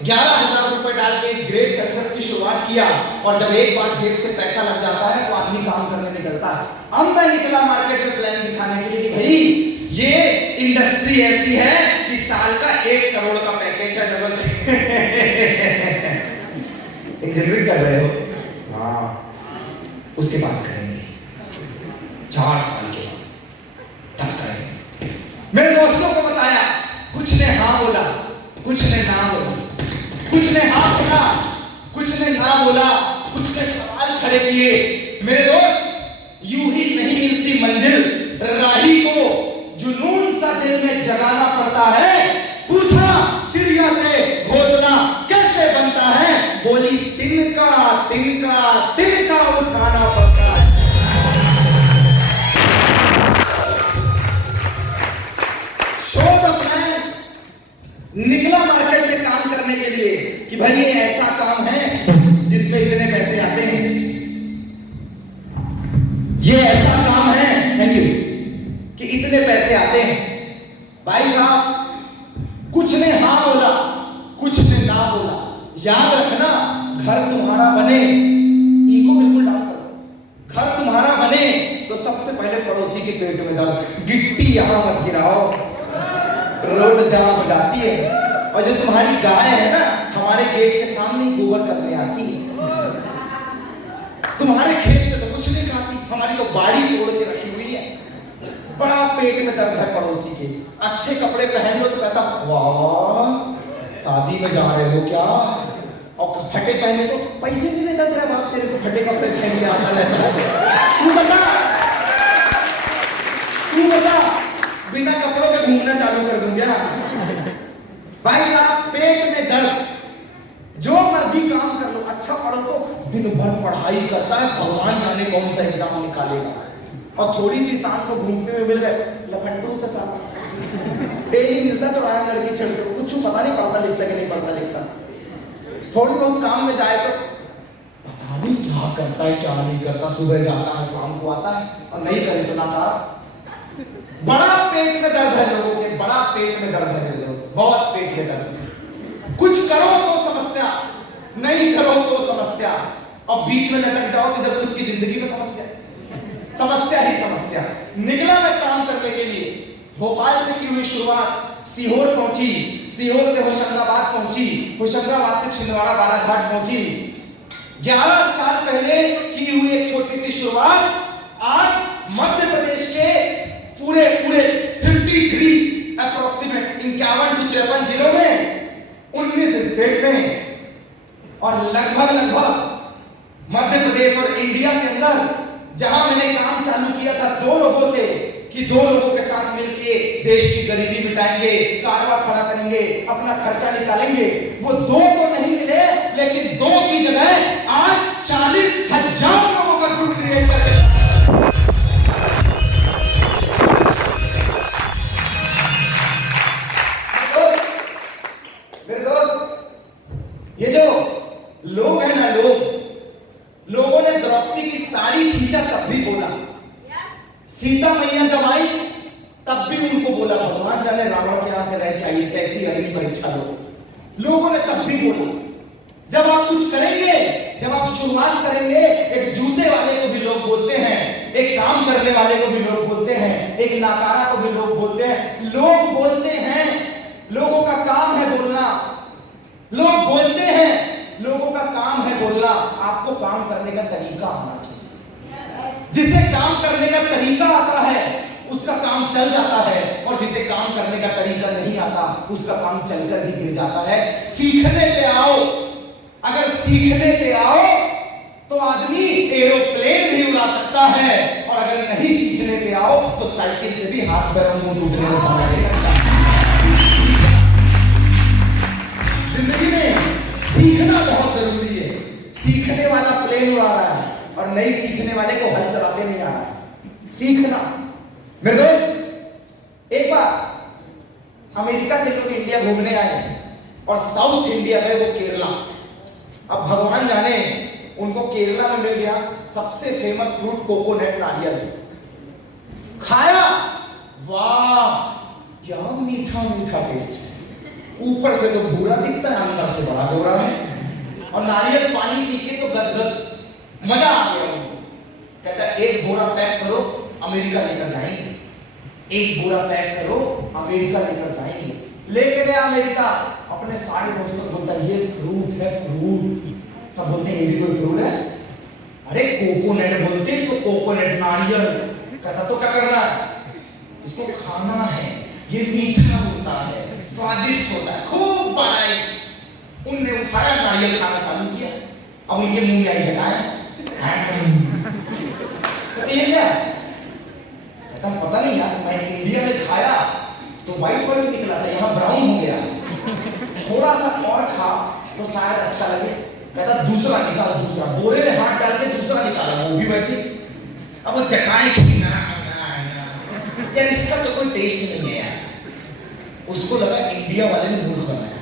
11,000 रुपए डाल के इस ग्रेट कंसेप्ट की शुरुआत किया। और जब एक बार जेब से पैसा लग जाता है तो आदमी काम करने निकलता है। अब मैं निकला मार्केट में प्लान दिखाने के लिए कि भाई ये इंडस्ट्री ऐसी है कि साल का 1 करोड़ का पैकेज है। डबल इंजीनियरिंग कर रहे हो? हाँ, उसके बाद करेंगे 4 साल के बाद तब करेंगे। मेरे दोस्तों को बताया, कुछ ने हाँ बोला, कुछ ने ना बोला, कुछ ने हाँ बोला, कुछ ने ना बोला, कुछ ने सवाल खड़े किए। मेरे दोस्त यूं ही नहीं मिलती मंजिल, राही को जुनून सा दिल में जगाना पड़ता है। पूछा चिड़िया से घोंसला कैसे बनता है, बोली तिनका तिनका तिनका उठाना पड़ता है। शो द प्लान, निकला मार्केट में काम करने के लिए कि भाई ये ऐसा काम है जिसमें इतने पैसे आते हैं, ये ऐसा काम है थैंक यू कि इतने पैसे आते हैं। भाई साहब कुछ ने हाँ बोला, कुछ ने ना बोला। याद रखना, घर तुम्हारा बने, ईगो बिल्कुल डाउन करो। घर तुम्हारा बने तो सबसे पहले पड़ोसी के पेट में दर्द, गिट्टी यहां मत गिराओ, रोड जाम हो जाती है। और जो तुम्हारी गाय है ना, हमारे गेट के सामने गोबर करने आती है। तुम्हारे खेत से तो कुछ नहीं खाती, हमारी तो बाड़ी तोड़ के रखी हुई है। बड़ा पेट में दर्द है पड़ोसी के, अच्छे कपड़े पहन लो तो कहता वाह शादी में जा रहे हो क्या, और फटे पहने तो पैसे नहीं देता तेरा बाप तेरे को फटे कपड़े पहन के आता रहता है। तू बता बिना कपड़ों के घूमना चालू कर दूं क्या? भाई साहब पेट में दर्द, जो मर्जी काम कर लो, अच्छा पढ़ो तो दिन भर पढ़ाई करता है, भगवान जाने कौन सा एग्जाम निकालेगा, और थोड़ी सी शाम को घूमने में मिल गए लफंडू से साथ डेली मिलता चौराहे में लड़की छेड़ दो, कुछ पता नहीं पढ़ता लिखता कि नहीं पढ़ता लिखता, थोड़ी बहुत काम में जाए तो पता नहीं क्या करता है क्या नहीं करता, सुबह जाता है शाम को आता है, और नहीं करे तो नाकारा। बड़ा पेट में दर्द है लोगों के, बड़ा पेट में दर्द है मेरे दोस्त, बहुत पेट में दर्द। कुछ करो तो समस्या, नहीं करो तो समस्या, और बीच में लटक जाओ तो जब खुद की जिंदगी में समस्या, समस्या ही समस्या। निकला मैं काम करने के लिए, भोपाल से की हुई शुरुआत, सीहोर पहुंची, सीहोर से होशंगाबाद पहुंची, होशंगाबाद से छिंदवाड़ा बालाघाट पहुंची। 11 साल पहले की हुई एक छोटी सी शुरुआत आज मध्य प्रदेश के पूरे 53 अप्रोक्सीमेट 51 to 53 जिलों में, 19 स्टेट में, और लगभग मध्य प्रदेश और इंडिया के अंदर जहां मैंने काम चालू किया था 2 लोगों से कि 2 लोगों के साथ मिलके देश की गरीबी मिटाएंगे, कारवा खड़ा करेंगे, अपना खर्चा निकालेंगे, वो 2 तो नहीं मिले, लेकिन 2 की जगह आज 40,000 लोगों का ग्रुप क्रिएट करके ये जो लोग हैं ना, लोगों ने द्रौपदी की साड़ी खींचा तब भी बोला, सीता मैया जब आई तब भी उनको बोला भगवान जाने रावण के यहां से रह के आइए कैसी अग्नि परीक्षा लो, लोगों ने तब भी बोला। जब आप कुछ करेंगे, जब आप शुरुआत करेंगे, एक जूते वाले को भी लोग बोलते हैं, एक काम करने वाले को भी लोग बोलते हैं, एक नाकारा को भी लोग बोलते हैं, लोग बोलते हैं, लोगों का काम है बोलना, लोग बोलते हैं, लोगों का काम है बोलना। आपको काम करने का तरीका आना चाहिए, जिसे काम करने का तरीका आता है उसका काम चल जाता है, और जिसे काम करने का तरीका नहीं आता उसका काम चलकर ही गिर जाता है। सीखने पे आओ, अगर सीखने पे आओ तो आदमी एरोप्लेन भी उड़ा सकता है, और अगर नहीं सीखने पे आओ तो साइकिल से भी हाथ पैरों मुंह टूटने में समय नहीं लगता। जिंदगी में सीखना बहुत जरूरी है। सीखने वाला प्लेन उड़ा रहा है और नहीं सीखने वाले को हल चलाते नहीं आ रहा है। सीखना मेरे दोस्त, एक बार अमेरिका के लोग इंडिया घूमने आए और साउथ इंडिया गए, वो केरला। अब भगवान जाने उनको केरला में मिल गया सबसे फेमस फ्रूट कोकोनट, नारियल। खाया, वाह क्या मीठा मीठा टेस्ट है, ऊपर से तो भूरा दिखता है, अंदर से बड़ा गोरा है, और नारियल पानी पी के तो गदगद, मजा आ गया उनको। कहता एक बोरा पैक करो अमेरिका लेकर जाएंगे, एक बोरा पैक करो अमेरिका लेकर जाएंगे। लेके गया अमेरिका, अपने सारे दोस्तों को बोलता ये फ्रूट है, फ्रूट। सब बोलते हैं ये भी कोई फ्रूट है? अरे कोकोनट बोलते इसको, कोकोनट नारियल। कहता तो क्या करना है? इसको खाना है, ये मीठा होता है, स्वादिष्ट होता है, खूब बड़ा है। उनने उठाया नारियल खाना चालू किया, अब उनके मुंह में आई जगाया, कहते ये क्या? कहता पता नहीं यार, मैं इंडिया में खाया तो व्हाइट व्हाइट निकला था, यहाँ ब्राउन हो गया, थोड़ा सा और खा तो शायद अच्छा लगे। कहता दूसरा निकाल, दूसरा बोरे में हाथ डाल के दूसरा निकाला, वो भी वैसे। अब वो चकाए कि ना यार इसका तो कोई टेस्ट नहीं है यार। उसको लगा इंडिया वाले ने मूर्ख बनाया,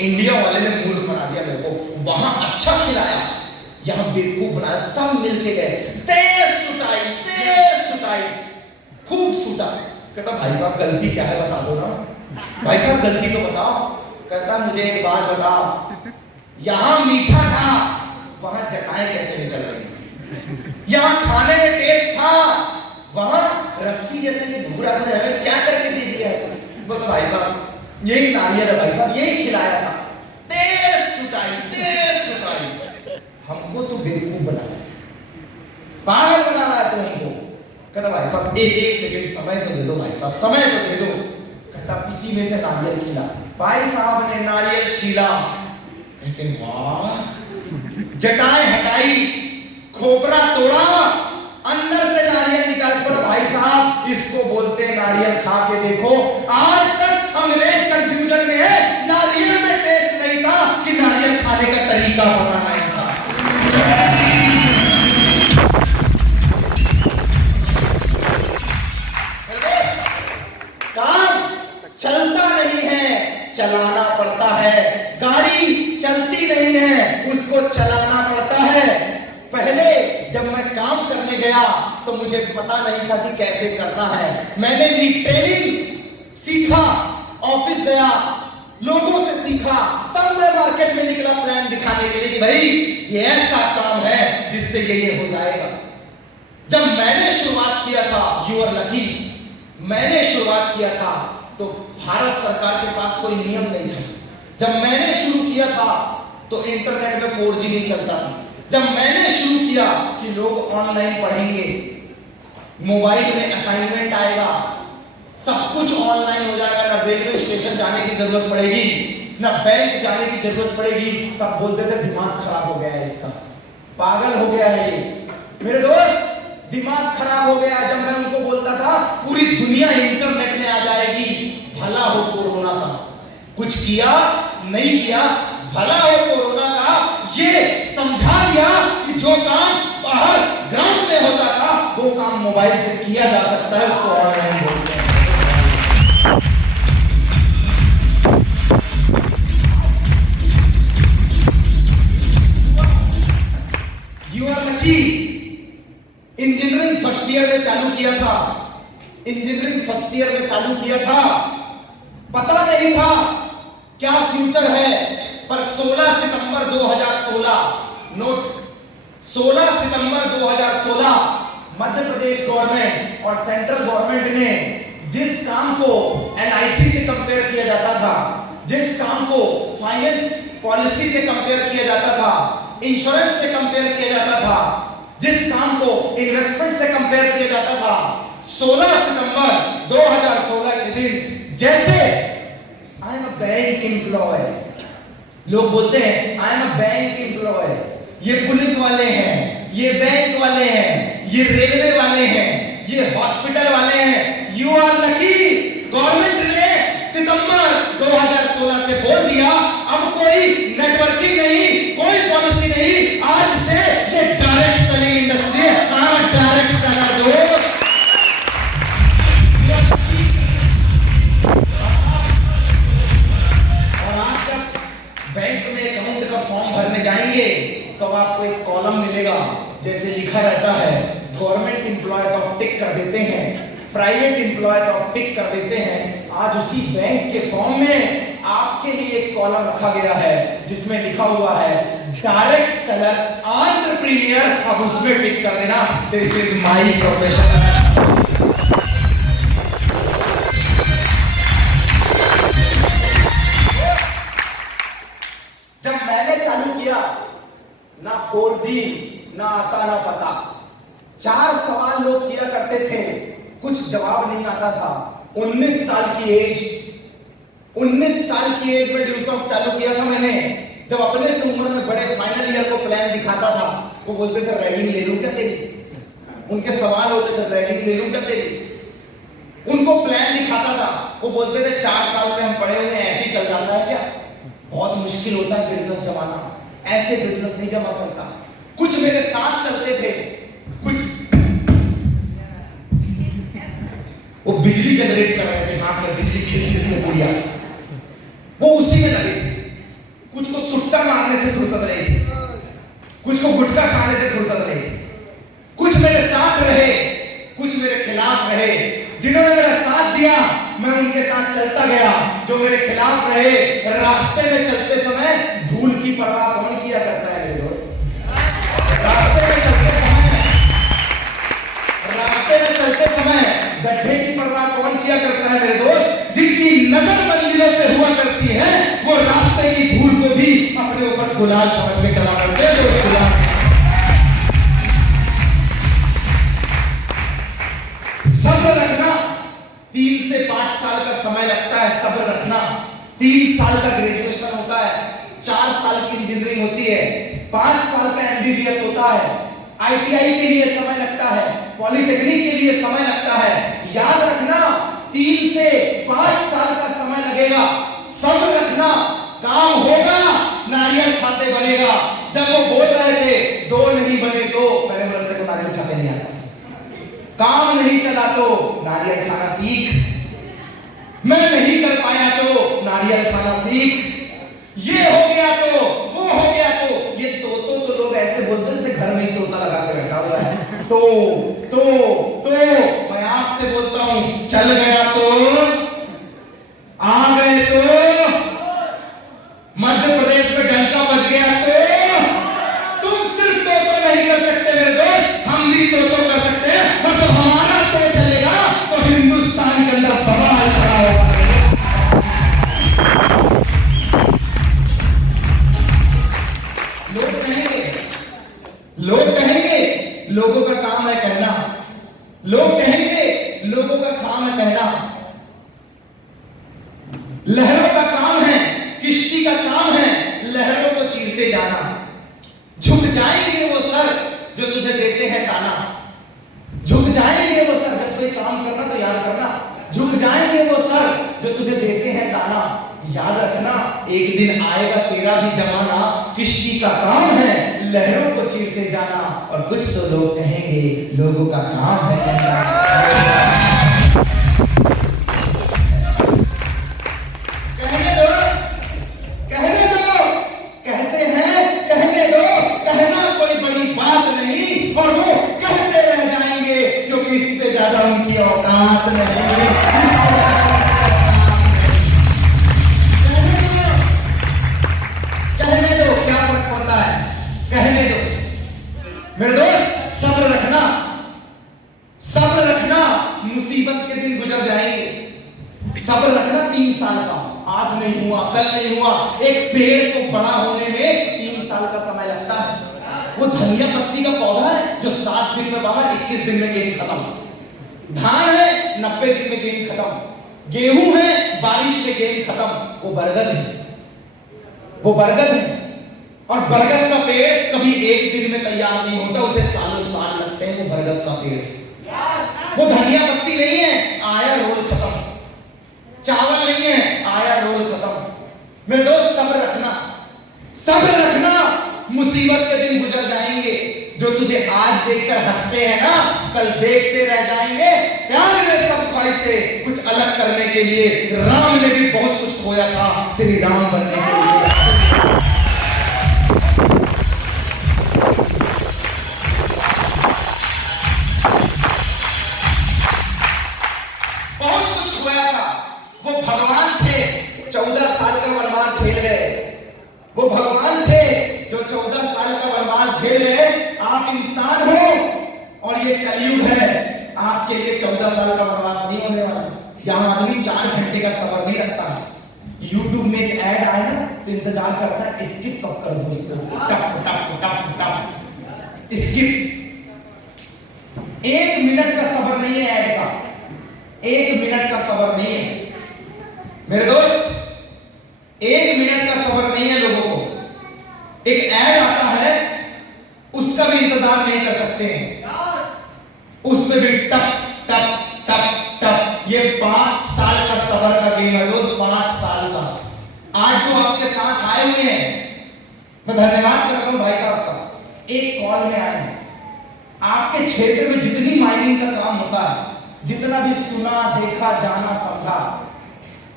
इंडिया वाले ने मूर्ख बना दिया मेरे को। वहां अच्छा खिलाया, यहाँ बेवकूफ बनाया। सब मिलके गए, तेज सुटाई, खूब सुटा। कहता भाई साहब गलती क्या है बता दो ना, भाई साहब गलती तो बताओ। कहता मुझे एक बात बताओ, यहाँ मीठा था, वहां जटाएं कैसे निकल रही? यहाँ खाने में टेस्ट था, वहां रस्सी जैसे कि भूरा क्या करके दे दिया है? बोलो भाई साहब यही नारियल है, भाई साहब यही खिलाया था। तेज सुटाई। हमको तो बेवकूफ बनाया, पागल बना रहा है तो हमको। कहता भाई साहब एक सेकंड समय तो दे दो, भाई साहब समय तो दे दो। कहता इसी में से नारियल छीला। भाई साहब ने नारियल छीला। कहते वाह, जटाएं हटाई, खोपरा तोड़ा, अंदर से नारियल निकाल पड़ा। भाई साहब इसको बोलते हैं नारियल, खा के देखो। आज तक अंग्रेज कंफ्यूजन में है, नारियल में टेस्ट नहीं था कि नारियल खाने का तरीका पता नहीं था। काम चलता नहीं है, चलाना पड़ता है। गाड़ी चलती नहीं है, उसको चलाना पड़ता है। पहले जब मैं काम करने गया तो मुझे पता नहीं था कि कैसे करना है। मैंने भी ट्रेनिंग सीखा, ऑफिस गया, लोगों से सीखा, तब मैं मार्केट में निकला प्लान दिखाने के लिए कि भाई ये ऐसा काम है जिससे ये हो जाएगा। जब मैंने शुरुआत किया था, यू आर लकी, मैंने शुरुआत किया था तो भारत सरकार के पास कोई नियम नहीं था। जब मैंने शुरू किया था तो इंटरनेट में 4G नहीं चलता था। जब मैंने शुरू किया कि लोग ऑनलाइन पढ़ेंगे, मोबाइल में असाइनमेंट आएगा, सब कुछ ऑनलाइन हो जाएगा, ना रेलवे स्टेशन जाने की जरूरत पड़ेगी, ना बैंक जाने की जरूरत पड़ेगी। सब बोलते थे दिमाग खराब हो गया है इसका, पागल हो गया है ये। मेरे दोस्त, दिमाग खराब हो गया। जब मैं उनको बोलता था पूरी दुनिया इंटरनेट में आ जाएगी, भला हो कोरोना का, कुछ किया नहीं किया, भला हो कोरोना का, ये समझा दिया कि जो काम बाहर ग्राउंड में होता था वो काम मोबाइल से किया जा सकता है, उसको ऑनलाइन बोलते हैं। You are lucky. Engineering first year में चालू किया था, इंजीनियरिंग फर्स्ट ईयर में चालू किया था, पता नहीं था क्या फ्यूचर है। पर 16 सितंबर 2016 नोट, 16 सितंबर 2016 मध्य प्रदेश गवर्नमेंट और सेंट्रल गवर्नमेंट ने जिस काम को एलआईसी से कंपेयर किया जाता था, जिस काम को फाइनेंस पॉलिसी से कंपेयर किया जाता था, इंश्योरेंस से कंपेयर किया जाता था, जिस काम को इन्वेस्टमेंट से कंपेयर किया जाता था, 16 सितंबर 2016 के दिन जैसे I am a bank employee, लोग बोलते हैं I am a bank employee, ये पुलिस वाले हैं, ये बैंक वाले हैं, ये रेलवे वाले हैं, ये हॉस्पिटल वाले हैं। You are lucky. गवर्नमेंट ने सितंबर 2016 से बोल दिया अब कोई नेटवर्किंग नहीं, कोई पॉलिसी नहीं, आज से ये डायरेक्ट सेलिंग इंडस्ट्री है। डायरेक्ट सेलर दो। और आप जब बैंक में अकाउंट का फॉर्म भरने जाएंगे तो आपको एक कॉलम मिलेगा, जैसे लिखा रहता है गवर्नमेंट एम्प्लॉय तो आप टिक कर देते हैं, प्राइवेट एम्प्लॉय तो आप टिक कर देते हैं। आज उसी बैंक के फॉर्म में आपके लिए एक कॉलम रखा गया है जिसमें लिखा हुआ है डायरेक्ट सेलर एंटरप्रेन्योर। अब उसमें टिक कर देना, दिस इज माय प्रोफेशन। जब मैंने चालू किया ना 4G, ना आता ना पता, 4 सवाल लोग किया करते थे, कुछ जवाब नहीं आता था। 19 साल की एज, 19 साल की एज में ड्यूसॉफ्ट चालू किया था मैंने। जब अपने से उम्र में बड़े फाइनल ईयर को प्लान दिखाता था, वो बोलते थे रैगिंग ले लूं क्या तेरी, उनके सवाल होते थे रैगिंग ले लूं क्या तेरी। उनको प्लान दिखाता था, वो बोलते थे 4 साल से हम पढ़े हुए हैं, ऐसे ही चल जाता है क्या, बहुत मुश्किल होता है बिजनेस जमाना, ऐसे बिजनेस नहीं जमा करता। कुछ मेरे साथ चलते थे, कुछ वो बिजली जनरेट कर रहे थे, हाथ में बिजली खिस खिस के बुढ़िया, वो उसी में लगे थे। कुछ को सुट्टा मारने से फुर्सत नहीं थी, कुछ को गुटखा खाने से फुर्सत नहीं थी। कुछ मेरे साथ रहे, कुछ मेरे खिलाफ रहे। जिन्होंने मेरा साथ दिया मैं उनके साथ चलता गया, जो मेरे खिलाफ रहे, रास्ते में चलते समय धूल की परवाह कौन किया करता है मेरे दोस्त। रास्ते में चलते समय गड्ढे की परवाह कौन किया करता है मेरे दोस्त। जिनकी नजर मंजिलों पे हुआ करती है वो रास्ते की धूल को भी अपने ऊपर गुलाल समझ के चला करते हैं। साल का समय लगता है सब्र रखना। 3 साल का ग्रेजुएशन होता है, 4 साल की इंजीनियरिंग होती है, 5 साल का एमबीबीएस होता है, आईटीआई के लिए समय लगता है, पॉलिटेक्निक के लिए समय लगता है। याद रखना 3 से 5 साल का समय लगेगा। सब्र रखना, काम होगा, नारियल खाते बनेगा। जब वो बोल रहे थे 2 नहीं बने तो मैंने बोला तेरे को नारियल खाते नहीं आता। काम नहीं चला तो नारियल खाना सीख। मैं नहीं कर पाया तो नारियल खाना सीख। ये हो गया तो वो हो गया तो। ये तो लोग ऐसे बोलते हैं जैसे घर में ही तोता लगा के बैठा हुआ है। तो मैं आपसे बोलता हूं, चल गया तो, आ गए तो, मध्य प्रदेश में डंका बज गया तो। तुम सिर्फ तो नहीं कर सकते मेरे दोस्त, हम भी तो कर सकते हैं। और जब हमारा तो चलेगा तो हिंदुस्तान के अंदर बवाल खड़ा होगा। लोग कहेंगे लोगों का काम है कहना। लोग कहेंगे लोगों का काम है कहना। लहरों का काम है, किश्ती का काम है लहरों को चीरते जाना। झुक जाएंगे वो सर जो तुझे देते हैं ताना। झुक जाएंगे वो सर, जब कोई काम करना तो याद करना, झुक जाएंगे वो सर जो तुझे देते हैं ताना। याद रखना एक दिन आएगा तेरा भी जमाना। किश्ती का काम है लहरों को चीरते जाना। और कुछ तो लोग कहेंगे लोगों का काम है कहना। कहने दो, कहने दो, कहते हैं कहने दो। कहना कोई बड़ी बात नहीं और वो कहते रह जाएंगे क्योंकि इससे ज्यादा उनकी औकात नहीं। कहने दो, क्या फर्क पड़ता है, कहने दो मेरे दोस्त। सब्र रखना, सब्र रखना, मुसीबत के दिन गुजर जाएंगे। सब्र रखना 3 साल का, आज नहीं हुआ कल नहीं हुआ। एक पेड़ को बड़ा होने में 3 साल का समय लगता है। वो धनिया पत्ती का पौधा है जो 7 दिन में बाहर, 21 दिन में गेंद खत्म। धान है 90 दिन में गेंद खत्म। गेहूं है बारिश में गेंद खत्म। वो बरगद है, वो बरगद है। और बरगद का पेड़ कभी 1 दिन में तैयार नहीं होता, उसे सालों साल लगते हैं। वो बरगद का पेड़ है, वो धनिया पत्ती नहीं है, आया रोल खत्म। चावल नहीं है, आया रोल खत्म। मेरे दोस्त सब्र रखना, सब्र रखना, मुसीबत के दिन गुजर जाएंगे। जो तुझे आज देखकर हंसते हैं ना, कल देखते रह जाएंगे। त्याग दे सब ख्वाहिशें कुछ अलग करने के लिए। राम ने भी बहुत कुछ खोया था श्री राम बनने के लिए। बहुत कुछ खोया था। वो भगवान थे 14 साल का वनवास झेल गए। वो भगवान थे जो 14 साल का वनवास झेल गए। आप इंसान हो और ये कलयुग है। आपके लिए 14 साल का वनवास नहीं होने वाला। यहाँ आदमी 4 घंटे का सबर नहीं रखता है। YouTube में एक ऐड आए ना तो इंतजार करता है स्किप कब कर दूं इसको, टप टप टप टप स्किप। 1 मिनट का सबर नहीं है ऐड का, 1 मिनट का सबर नहीं है मेरे दोस्त। 1 मिनट का सबर नहीं है लोगों को। एक ऐड आता है उसका भी इंतजार नहीं कर सकते हैं, उसमें भी टप टप टप टप। ये 5 साल का सबर का गेम है दोस्त, 5 साल का। आज जो आपके साथ आए हुए हैं, मैं धन्यवाद करता हूं भाई साहब का। एक कॉल में आए हैं। आपके क्षेत्र में जितनी माइनिंग का काम होता है, जितना भी सुना देखा जाना समझा,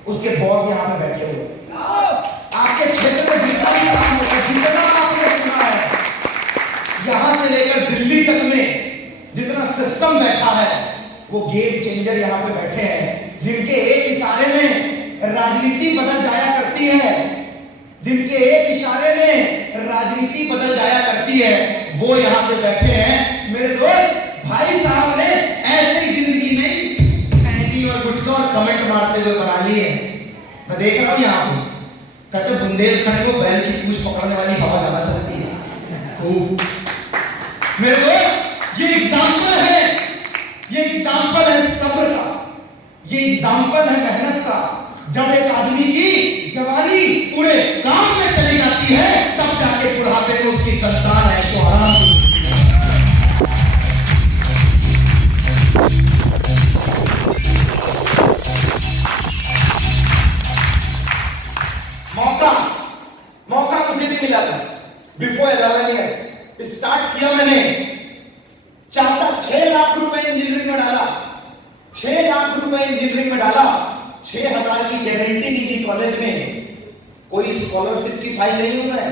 उसके बॉस यहां पे बैठे हुए। आपके क्षेत्र में जितना भी काम होता है, जितना आपने सुना है, यहां से लेकर दिल्ली तक में जितना सिस्टम बैठा है, वो गेम चेंजर यहां पे बैठे हैं। जिनके एक इशारे में राजनीति बदल जाया करती है, जिनके एक इशारे में राजनीति बदल जाया करती है, वो यहां पे बैठे हैं मेरे दोस्त। भाई साहब ने ऐसे ही जिंदगी नहीं कैंडी और गुटखा और कमेंट मारते हुए बना ली है। मैं देख रहा हूं यहां पे कहते बुंदेलखंड को बैल की पूंछ पकड़ने वाली हवा ज्यादा चलती है खूब। मेरे दोस्त ये एग्जाम्पल है, ये एग्जाम्पल है सब्र का, ये एग्जाम्पल है मेहनत का। जब एक आदमी की जवानी पूरे काम में चली जाती है, तब जाके बुढ़ापे में उसकी संतान ऐशो आराम की। मौका मुझे भी मिला था। बिफोर 11 ईयर स्टार्ट किया मैंने, चाहता 6 लाख रुपए इंजीनियरिंग में डाला, 6 लाख रुपए इंजीनियरिंग में डाला, 6,000 की गारंटी नहीं दी कॉलेज में। कोई स्कॉलरशिप की फाइल नहीं हूं मैं,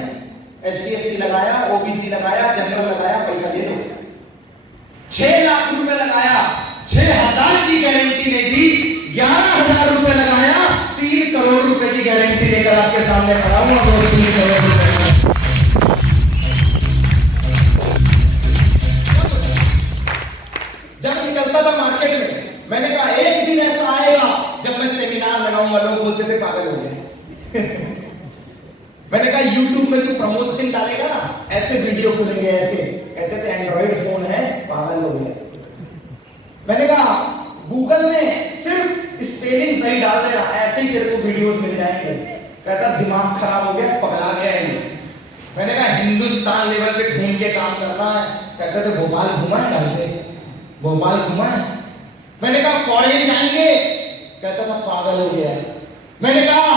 एसटीएससी लगाया, ओबीसी लगाया, जनरल लगाया, पैसा ले लो। 6 लाख रुपए लगाया, 6,000 की गारंटी नहीं दी, 11,000 रुपए लगाया, 3 करोड़ रुपए की गारंटी लेकर आपके सामने खड़ा हूं। दोस्त 3 करोड़ रुपए जब निकलता था मार्केट में, मैंने कहा एक दिन ऐसा आएगा जब मैं सेमिनार लगाऊंगा, लोग बोलते थे पागल हो गए। मैंने कहा यूट्यूब में तू प्रमोद सिंह डालेगा ना, ऐसे वीडियो खुलेंगे, ऐसे कहते थे एंड्रॉइड फोन है, पागल हो गया। मैंने कहा गूगल में सिर्फ स्पेलिंग सही डाल देना, ऐसे ही तेरे को वीडियोस मिल जाएंगे। कहता दिमाग खराब हो गया, पगला गया है। मैंने कहा हिंदुस्तान लेवल पे घूम के काम करना है। कहते थे भोपाल घुमा है ढंग से, भोपाल घुमा है। मैंने कहा फॉरेन जाएंगे, कहता था पागल हो गया है। मैंने कहा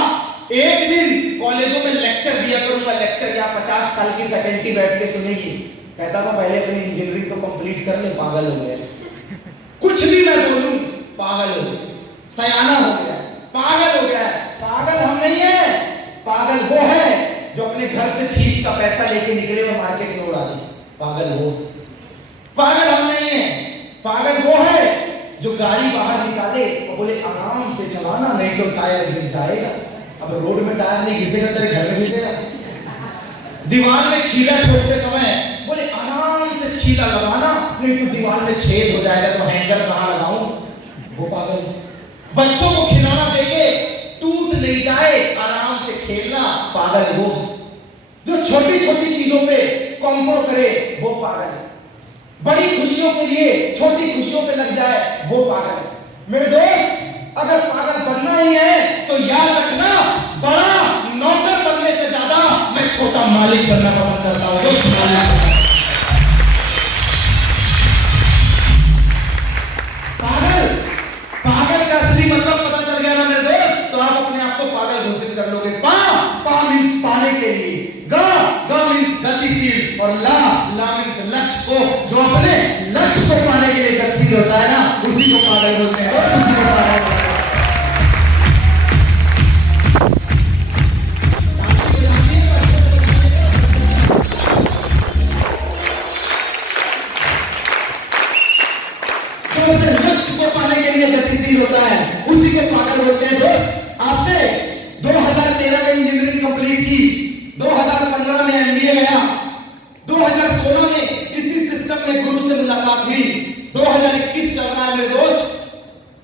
एक दिन कॉलेजों में लेक्चर दिया करूंगा, लेक्चर या 50 साल की फैकल्टी बैठ के सुनेगी। कहता था पहले अपनी इंजीनियरिंग तो कंप्लीट कर ले, पागल हो गया। कुछ भी मैं बोलूं पागल हो गया, सयाना हो गया, पागल हो गया। पागल हम नहीं है, पागल वो है जो अपने घर से फीस का पैसा लेके निकले और मार्केट में उड़ा दे, पागल वो। पागल हम नहीं है, पागल वो है जो गाड़ी बाहर निकाले और बोले आराम से चलाना, नहीं तो टायर घिस जाएगा। अब रोड में टायर नहीं घिसेगा, तेरे घर में घिसेगा। दीवार में खीला ठोकते समय बोले आराम से खीला लगाना, नहीं तो दीवार में छेद हो जाएगा, तो हैंगर कहां लगाऊं, वो पागल। बच्चों को खिलौना देके टूट नहीं जाए, आराम से खेलना, पागल वो। जो छोटी छोटी चीजों पे कॉम्प्रो करे, वो पागल। बड़ी खुशियों के लिए छोटी खुशियों पे लग जाए, वो पागल। मेरे दोस्त, अगर पागल बनना ही है तो याद रखना, बड़ा नौकर बनने से ज्यादा मैं छोटा मालिक बनना पसंद करता हूं। दोस्त पागल का असली मतलब पता चल गया ना मेरे दोस्त, तो आप अपने आप को पागल घोषित कर लोगे। पा मींस पाने के लिए, गा मींस गतिशील, और ला मींस लक्ष्य को, जो अपने लक्ष्य को पाने के लिए गतिशील होता है ना, उसी को पागल बोलते हैं। और उसी को पागल बोलते हैं। लक्ष्य को पाने के लिए गतिशील होता है, उसी को पागल बोलते हैं। दोस्त, आज से 2013 में इंजीनियरिंग कंप्लीट की, 2015 में एमबीए गया, 2016 में इसी सिस्टम में गुरु से मुलाकात हुई, 2021 चल रहा है मेरे दोस्त।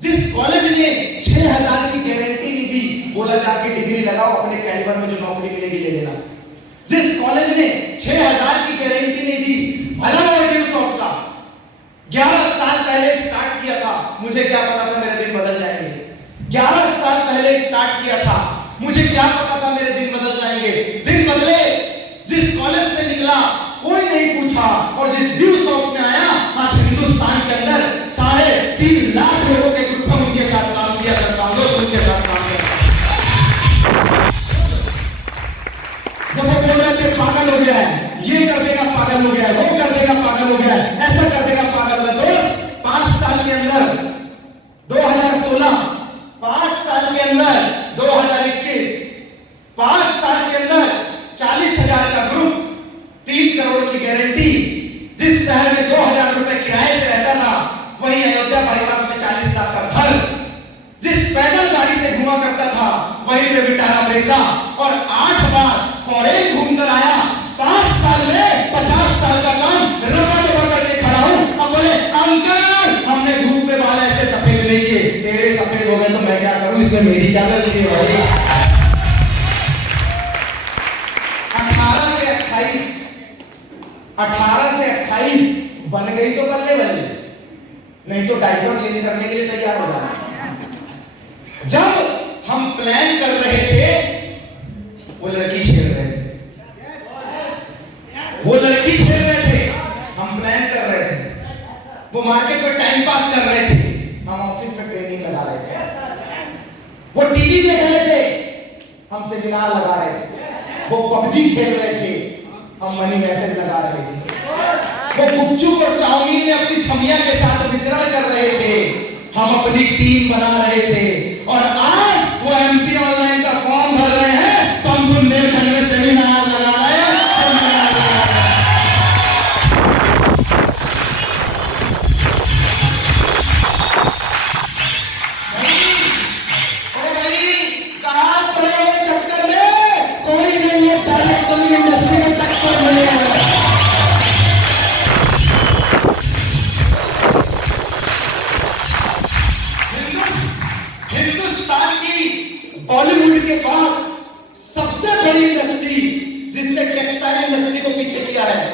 जिस कॉलेज ने 6,000 की गारंटी नहीं दी, बोला जाके डिग्री लगाओ, अपने कैलिबर में जो नौकरी मिलेगी ले लेना। जिस कॉलेज ने 6,000 की गारंटी नहीं दी, भला माइक्रोसॉफ्ट का 11 साल पहले स्टार्ट किया था, मुझे क्या पता था मेरे दिन बदल जाएंगे। 11 साल पहले स्टार्ट किया था, मुझे क्या पता था मेरे दिन बदल जाएंगे। दिन बदले, जिस कॉलेज से निकला कोई नहीं पूछा, और जिस ड्यू शॉप में आया, आज हिंदुस्तान के अंदर 3.5 लाख लोगों के ग्रुप में उनके साथ काम किया करता हूं। दोस्त, उनके साथ काम किया। जब वो बोल रहे थे पागल हो गया है, ये कर देगा पागल हो गया है, वो कर देगा पागल हो गया है, ऐसा कर देगा पागल हो गया। दोस्त, 5 साल के अंदर 2016, 5 साल के अंदर 2021, 5 साल के अंदर 40,000 का ग्रुप, 3 करोड़ की गारंटी। जिस शहर में 2,000 रुपए किराए से रहता था, वही अयोध्या बाईपास में 40 लाख का घर। जिस पैदल गाड़ी से घुमा करता था, वही पे विटारा ब्रेजा, और 8 बार फॉरेन घूमकर आया। 5 साल में 50 साल का काम रफा दफा करके खड़ा हूं। अब बोले अंकल, हमने धूप में बाल ऐसे सफेद नहीं किए, तेरे सफेद हो गए तो मैं क्या करूं, इसमें मेरी क्या गलती है भाई। 18 से 28 बन गई तो बल्ले बल्ले, नहीं तो डायपर चेंज करने के लिए तैयार हो जाना। जब हम प्लान कर रहे थे वो लड़की छेड़ रहे थे, वो लड़की छेड़ रहे थे, हम प्लान कर रहे थे। वो मार्केट में टाइम पास कर रहे थे, हम ऑफिस में ट्रेनिंग लगा रहे थे। वो टीवी देख रहे थे, हम सेमिनार लगा रहे थे। वो पबजी खेल रहे थे, हम मनी मैसेज लगा रहे थे। वो गुपचुप और चाउमीन में अपनी छमिया के साथ विचरण कर रहे थे, हम अपनी टीम बना रहे थे। और आज वो एमपी ऑनलाइन का फॉर्म भर रहे हैं तो हम बुंदेलखंड में सेमिनार लगा रहे हैं। कहां पड़े हुए चक्कर में कोई नहीं है, डायरेक्ट फिल्म इंडस्ट्री में टक्कर मिलेगा। बॉलीवुड के बाद सबसे बड़ी इंडस्ट्री जिसने टेक्सटाइल इंडस्ट्री को पीछे किया है,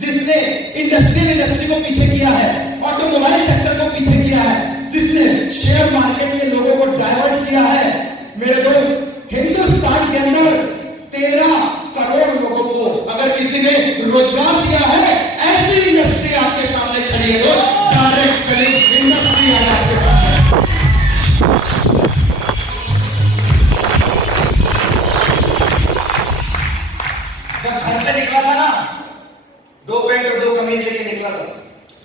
जिसने इंडस्ट्रियल इंडस्ट्री को पीछे किया है, ऑटोमोबाइल सेक्टर को पीछे किया है, जिसने शेयर मार्केट के लोगों को डाइवर्ट किया है, मेरे दोस्त, हिंदुस्तान के अंदर 13 करोड़ लोगों को अगर किसी ने रोजगार दिया है, ऐसी इंडस्ट्री आपके सामने खड़ी है दोस्त, डायरेक्ट सेलिंग इंडस्ट्री है आपके सामने। निकला था ना, 2 पैंट और 2 कमीज लेके निकला था।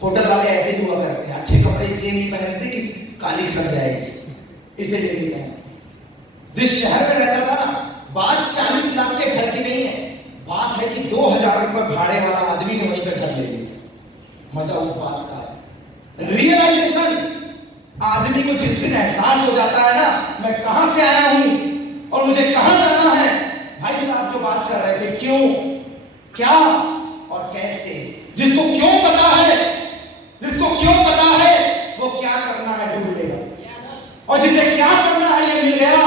होटल वाले ऐसे ही हुआ करते हैं, अच्छे कपड़े इसलिए नहीं पहनते कि काली लग जाएगी, इसीलिए नहीं पहनते। जिस शहर में रहता था ना, बात 40 लाख के घर की नहीं है, बात है कि 2000 रुपए भाड़े वाला आदमी ने वहीं पे घर ले लिया। मजा उस बात का है, रियलाइजेशन। आदमी को जिस दिन एहसास हो जाता है ना, मैं कहां से आया हूं और मुझे कहां जाना है। भाई साहब जो बात कर रहे थे, क्यों, क्या और कैसे, जिसको क्यों पता है, जिसको क्यों पता है वो क्या करना है ढूंढ लेगा, और जिसे क्या करना है ये मिल गया,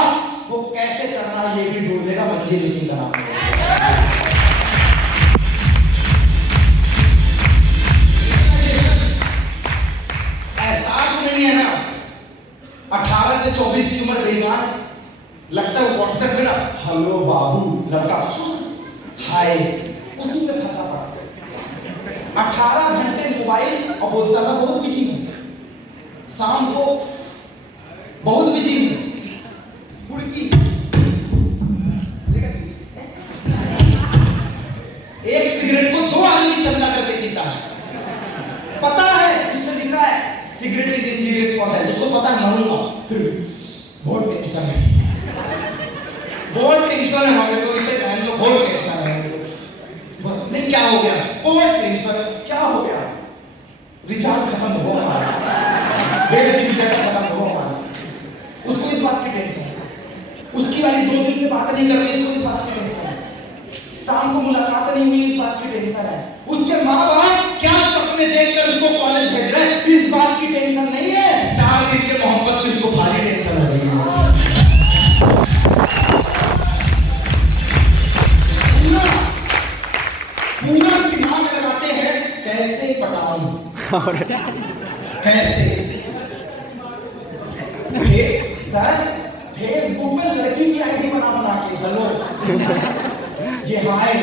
वो कैसे करना है ये भी ढूंढ लेगा। मंजिल इसी का नाम है। एहसास नहीं है ना, 18 से 24 की उम्र बेगान लगता है। व्हाट्सएप में ना हेलो बाबू लड़का हाय, उसी में फंसा पड़ा। 18 घंटे मोबाइल और बोलता था बहुत बिजी हूं, शाम को बहुत बिजी हूं, उड़की एक सिगरेट को 2 आदमी चंदा करके पीता है। पता है उसमें लिखा है cigarette is injurious for health, उसको पता है मरूंगा, बहुत टेंशन है, बहुत टेंशन है हमें तो, इसे जान लो बहुत टेंशन है। नहीं क्या हो गया, बहुत टेंशन, क्या हो गया, रिचार्ज खत्म हो गया, 1.5 GB डाटा खत्म हो गया, उसको इस बात की टेंशन है। उसकी वाली 2 दिन से बात नहीं कर रही, इसको इस बात की टेंशन है। शाम को मुलाकात नहीं हुई, इस बात की टेंशन है। उसके माँ बाप क्या सपने देखकर उसको कॉलेज भेज रहे हैं, इस बात की टेंशन नहीं है। 4 दिन के मोहब्बत में उसको भारी टेंशन हो रही है। पूरा दिमाग लगाते हैं कैसे पटाऊं, कैसे। फेसबुक में लड़की की आईडी बना के हेलो ये हाय,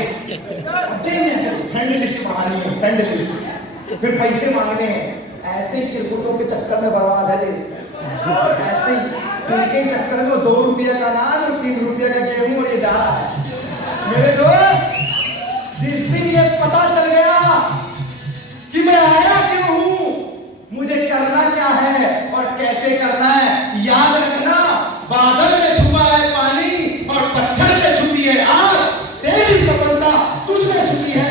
फ्रेंड लिस्ट बनानी है, फ्रेंड लिस्ट, फिर पैसे मांगने हैं। ऐसे चिरकुटों के चक्कर में बर्बाद है ऐसे ही इनके चक्कर में 2 रुपये का अनाज और 3 रुपये का गेहूं और ये जा रहा है। मेरे दोस्त, जिस दिन ये पता चल गया कि मैं आया क्यों हूं, मुझे करना क्या है और कैसे करना है, याद रखना बादल में छुपा है पानी और पत्थर में छुपी है आग, तेरी सफलता तुझ में छुपी है।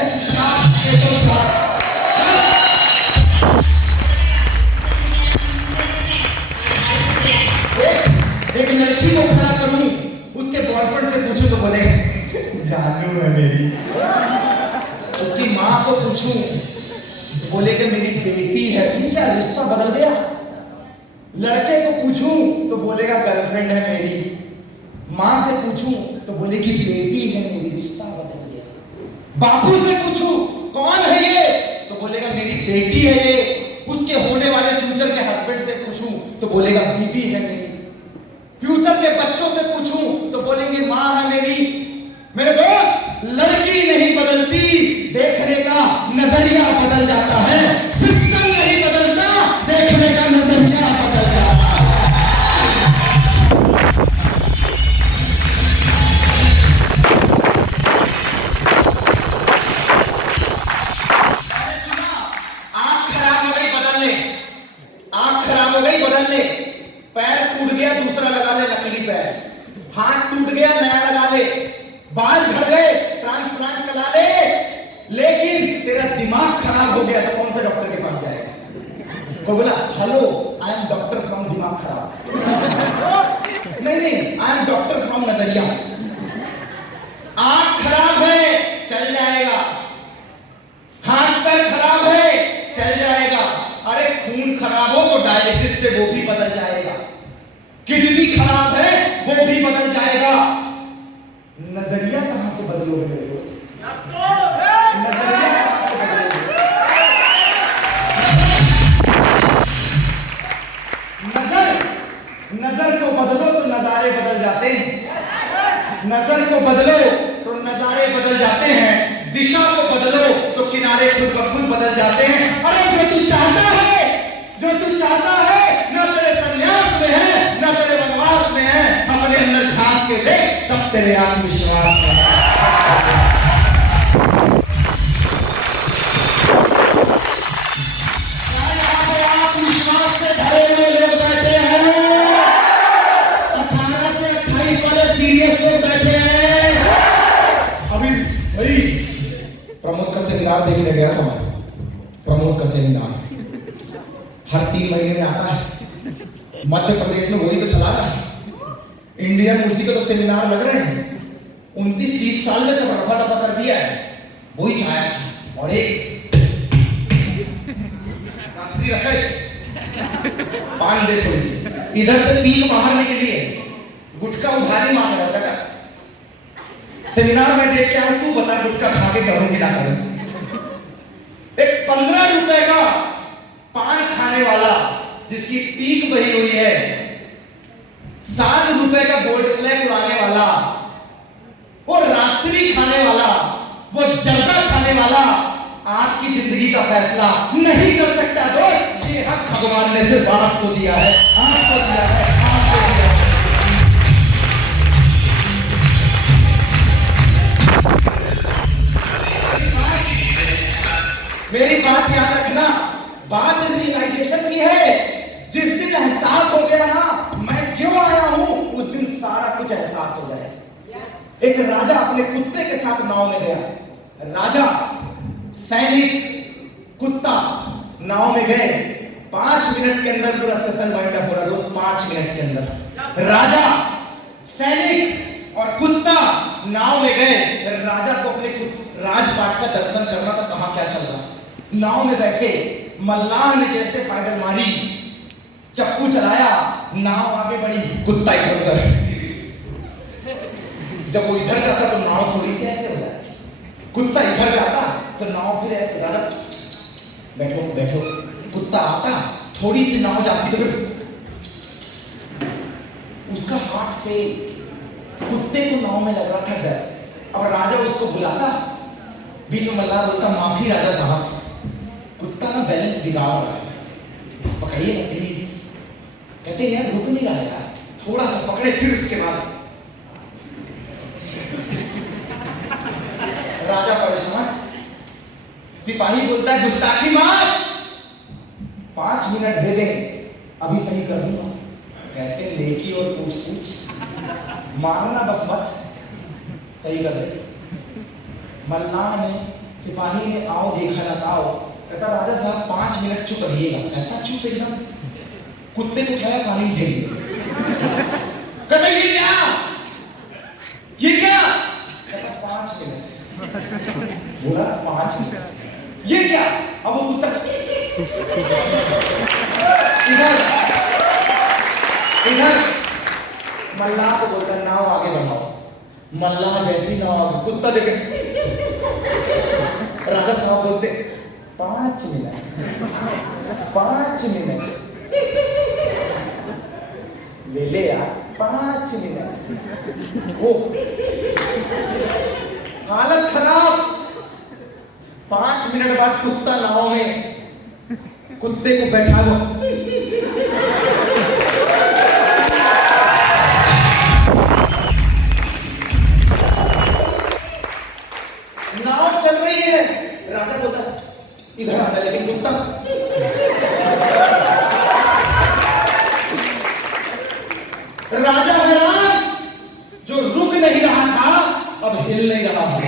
एक लड़की को खड़ा करूं, उसके बॉयफ्रेंड से पूछूं तो बोलेगा जानू है मेरी। उसकी माँ को पूछूं बोले कि मेरी बेटी है। ये क्या रिश्ता बदल गया। लड़के को पूछूं तो बोलेगा गर्लफ्रेंड है मेरी। माँ से पूछूं तो बोलेगी बेटी है मेरी, रिश्ता बदल गया। बापू से पूछूं कौन है ये तो बोलेगा मेरी बेटी है ये। उसके होने वाले फ्यूचर के हस्बैंड से पूछूं तो बोलेगा बीबी है मेरी। फ्यूचर के बच्चों से पूछूं तो बोलेंगे मां है मेरी। मेरे दोस्त, लड़की नहीं बदलती, देखने का नजरिया बदल जाता है। सिस्टम नहीं बदलता, देखने का नजरिया बदल जाता है। मैंने सुना आंख खराब हो गई बदल ले, आंख खराब हो गई बदल ले, पैर टूट गया दूसरा लगा ले नकली पैर, हाथ टूट गया नया लगा ले, बाल झड़ गए ट्रांसप्लांट करा ले। लेकिन तेरा दिमाग खराब हो गया तो कौन से डॉक्टर के पास जाएगा? वो बोला hello I am doctor from दिमाग खराब। नहीं, आई एम डॉक्टर फ्रॉम नजरिया। आंख खराब है चल जाएगा, हाथ पैर खराब है चल जाएगा, अरे खून खराब हो तो डायलिसिस से वो भी बदल जाएगा, किडनी खराब है वो भी बदल जाएगा। नजरिया कहां से बदलोगे मेरे दोस्त? नजरिया कहां से बदलोगे? नजर को बदलो तो नजारे बदल जाते हैं। नजर को बदलो तो नजारे बदल जाते हैं। दिशा को बदलो तो किनारे खुद ब खुद बदल जाते हैं। अरे जो तू चाहता है, जो तू चाहता है, ना तेरे संन्यास में है ना तेरे वनवास में है। अपने अंदर झांक के देख, सब तेरे आत्मविश्वास में है। आत्मविश्वास से भरे हुए लोग बैठे हैं, 18 से 28 वाले सीरियस लोग बैठे हैं। अभी भाई प्रमोद का सेमिनार देखने गया था मैं। प्रमोद का सेमिनार हर 3 महीने में आता है। मध्य प्रदेश में वही तो चला रहा है। इंडियन उसी का तो सेमिनार लग रहे हैं। 29-30 साल में सब रफा दफा कर दिया है। वही छाया और एक रास्त्री रखे, पान दे थोड़ी सी, इधर से पीक मारने के लिए गुटखा उधारी मांग रहा था। सेमिनार में देख के आऊं, तू बता गुटखा खा के करूं कि ना करूं? एक 15 रुपए का पान खाने वाला जिसकी पीक बही हुई है, 7 रुपए का गोल्ड फ्लैग उड़ाने वाला, वो रास्त्री खाने वाला, वो जर्दा खाने वाला आपकी जिंदगी का फैसला नहीं कर सकता। तो ये हक भगवान ने सिर्फ आपको दिया है, आपको दिया है, आपको दिया है। मेरी बात याद रखना, बात रियलाइजेशन की है। जिस दिन एहसास हो गया ना मैं क्यों आया हूं, उस दिन सारा कुछ एहसास हो जाए। एक राजा अपने कुत्ते के साथ नाव में गया। राजा, सैनिक, कुत्ता नाव में गए। 5 मिनट के अंदर पूरा सेशन वाइंड अप हो रहा दोस्त। 5 मिनट के अंदर राजा, सैनिक और कुत्ता नाव में गए। राजा को अपने राजपाट का दर्शन करना था, कहां क्या चल रहा। नाव में बैठे मल्लाह ने जैसे पैडल मारी, चप्पू चलाया, नाव आगे बढ़ी, कुत्ता इधर उधर। जब वो इधर जाता तो नाव थोड़ी सी ऐसे हो जाती, कुत्ता इधर जाता तो नाव फिर ऐसे। राजा बैठो बैठो, कुत्ता आता, थोड़ी सी नाव जाती तो फिर उसका हाथ पे कुत्ते को नाव में लग रहा था डर। अब राजा उसको बुलाता, बीच में मल्लाह बोलता माफी राजा साहब, कुत्ता ना बैलेंस बिगाड़ रहा है, पकड़िए ना प्लीज। कहते यार रुक नहीं रहा यार, थोड़ा सा पकड़े, फिर उसके बाद राजा परेशान। सिपाही बोलता है गुस्ताखी मार, 5 मिनट दे दे, अभी सही कर दूंगा। कहते लेकी और पूछ पूछ, मारना बस मत, सही कर दे। मल्लाह ने, सिपाही ने आओ देखा ना आओ, कहता राजा साहब 5 मिनट चुप रहिएगा। कहता चुप एकदम, कुत्ते को उठाया पानी में फेंक दिया। कहता ये क्या, ये क्या? कहता 5 मिनट। बोला 5 मिनट, ये क्या? अब वो कुत्ता इधर इधर, मल्लाह को बोलता नाव आगे बढ़ाओ। मल्लाह जैसी नाव आगे, कुत्ता देखे। राजा साहब बोलते 5 मिनट, 5 मिनट। ले ले यार 5 मिनट। ओ हालत खराब। 5 मिनट बाद कुत्ता नाव में, कुत्ते को बैठा लो। नाव चल रही है, राजा बोलता इधर आ जा, लेकिन कुत्ता राजा हैरान, जो रुक नहीं रहा था अब हिल नहीं रहा था,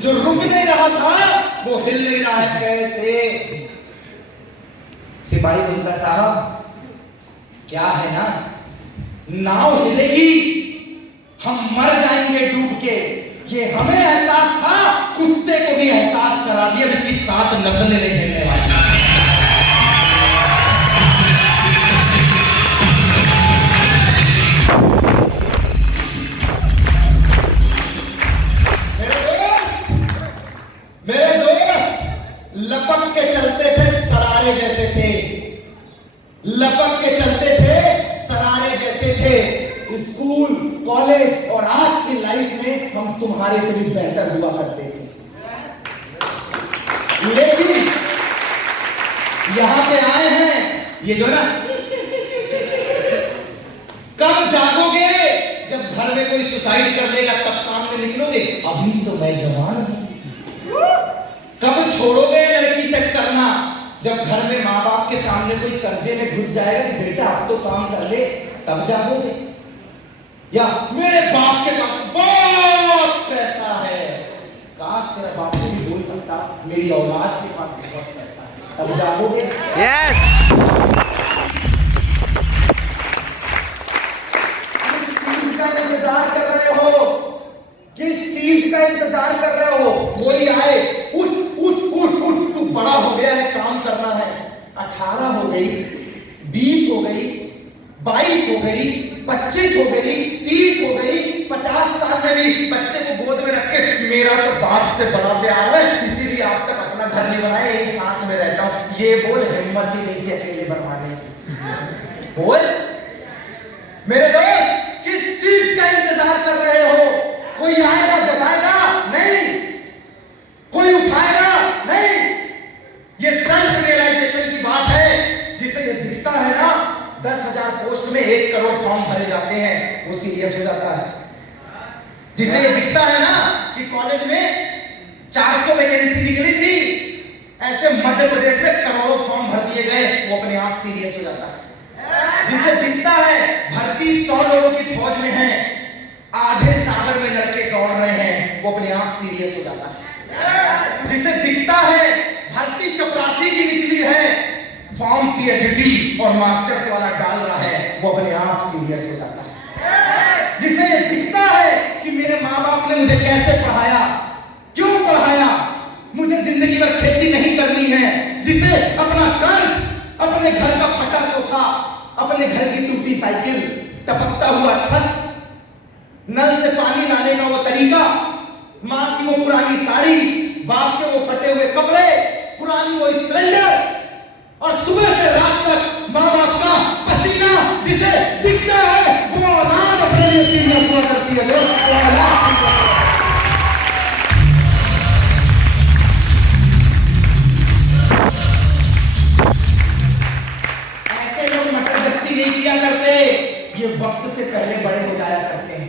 जो रुक नहीं रहा था वो हिल नहीं रहा है। कैसे? सिपाही बोलता साहब क्या है ना, नाव हिलेगी, हम मर जाएंगे डूब के। ये हमें एहसास था, कुत्ते को भी एहसास करा दिया, इसकी 7 नस्लें नहीं हिलने वाली। मेरे दोस्त लपक के चलते थे, सरारे जैसे थे, लपक के चलते थे, सरारे जैसे थे। स्कूल, कॉलेज और आज की लाइफ में हम तुम्हारे से भी बेहतर हुआ करते थे, लेकिन यहां पे आए हैं, ये जो ना, कब जागोगे? जब घर में कोई सुसाइड कर लेगा तब काम में निकलोगे। अभी तो मैं जवान हूं। कब छोड़ोगे लड़की से करना? जब घर में माँ बाप के सामने कोई कर्जे में घुस जाएगा कि बेटा अब तो काम कर ले, तब जागोगे। या मेरे बाप के पास बहुत पैसा है, काश तेरा बाप भी बोल सकता मेरी औलाद के पास बहुत पैसा है, तब जागोगे। यस। किस चीज का इंतजार कर रहे हो? किस चीज का इंतजार कर रहे हो? कोई आए, उठ उठ उठ उठ, तू बड़ा हो गया है, काम करना है। 18 हो गई, 20 हो गई, 22 हो गई, 25 हो गई, 30 हो गई, 50 साल में भी बच्चे को गोद में रख के मेरा तो बाप से बड़ा प्यार है, इसीलिए आप तक अपना घर नहीं बनाया, यही साथ में रहता हूं। ये बोल, हिम्मत ही नहीं थी अकेले बनवाने की। बोल मेरे दोस्त, किस चीज का इंतजार कर रहे हो? कोई आएगा जगाएगा? नहीं। कोई उठाएगा? नहीं। ये सेल्फ रियलाइजेशन की बात है। जिसे ये दिखता है ना 10,000 पोस्ट में 1 करोड़ फॉर्म भरे जाते हैं, वो सीरियस हो जाता है। जिसे ये दिखता है ना कि कॉलेज में 400 वैकेंसी निकली थी, ऐसे मध्य प्रदेश में करोड़ों फॉर्म भर दिए गए, वो अपने आप सीरियस हो जाता है। जिसे दिखता है भर्ती 100 लोगों की फौज में है, आधे सागर में लड़के दौड़ रहे हैं, वो अपने आप सीरियस हो जाता है। जिसे दिखता है भर्ती 84 की निकली है, फॉर्म पीएचडी और मास्टर्स वाला डाल रहा है, वो अपने आप सीरियस हो जाता है। जिसे ये दिखता है कि मेरे माँ बाप ने मुझे कैसे पढ़ाया, क्यों पढ़ाया, मुझे जिंदगी भर खेती नहीं करनी है, जिसे अपना कर्ज, अपने घर का फटा सोफा, अपने घर की टूटी साइकिल, टपकता हुआ छत, नल से पानी लाने का वो तरीका, माँ की वो पुरानी साड़ी, बाप के वो फटे हुए कपड़े, पुरानी वो स्प्लेंडर, और सुबह से रात तक माँ बाप का पसीना, जिसे दिखता है वो औलाद अपने लिए सीरियस हुआ करती है। ऐसे लोग मटरगश्ती नहीं किया करते, ये वक्त से पहले बड़े हो जाया करते हैं।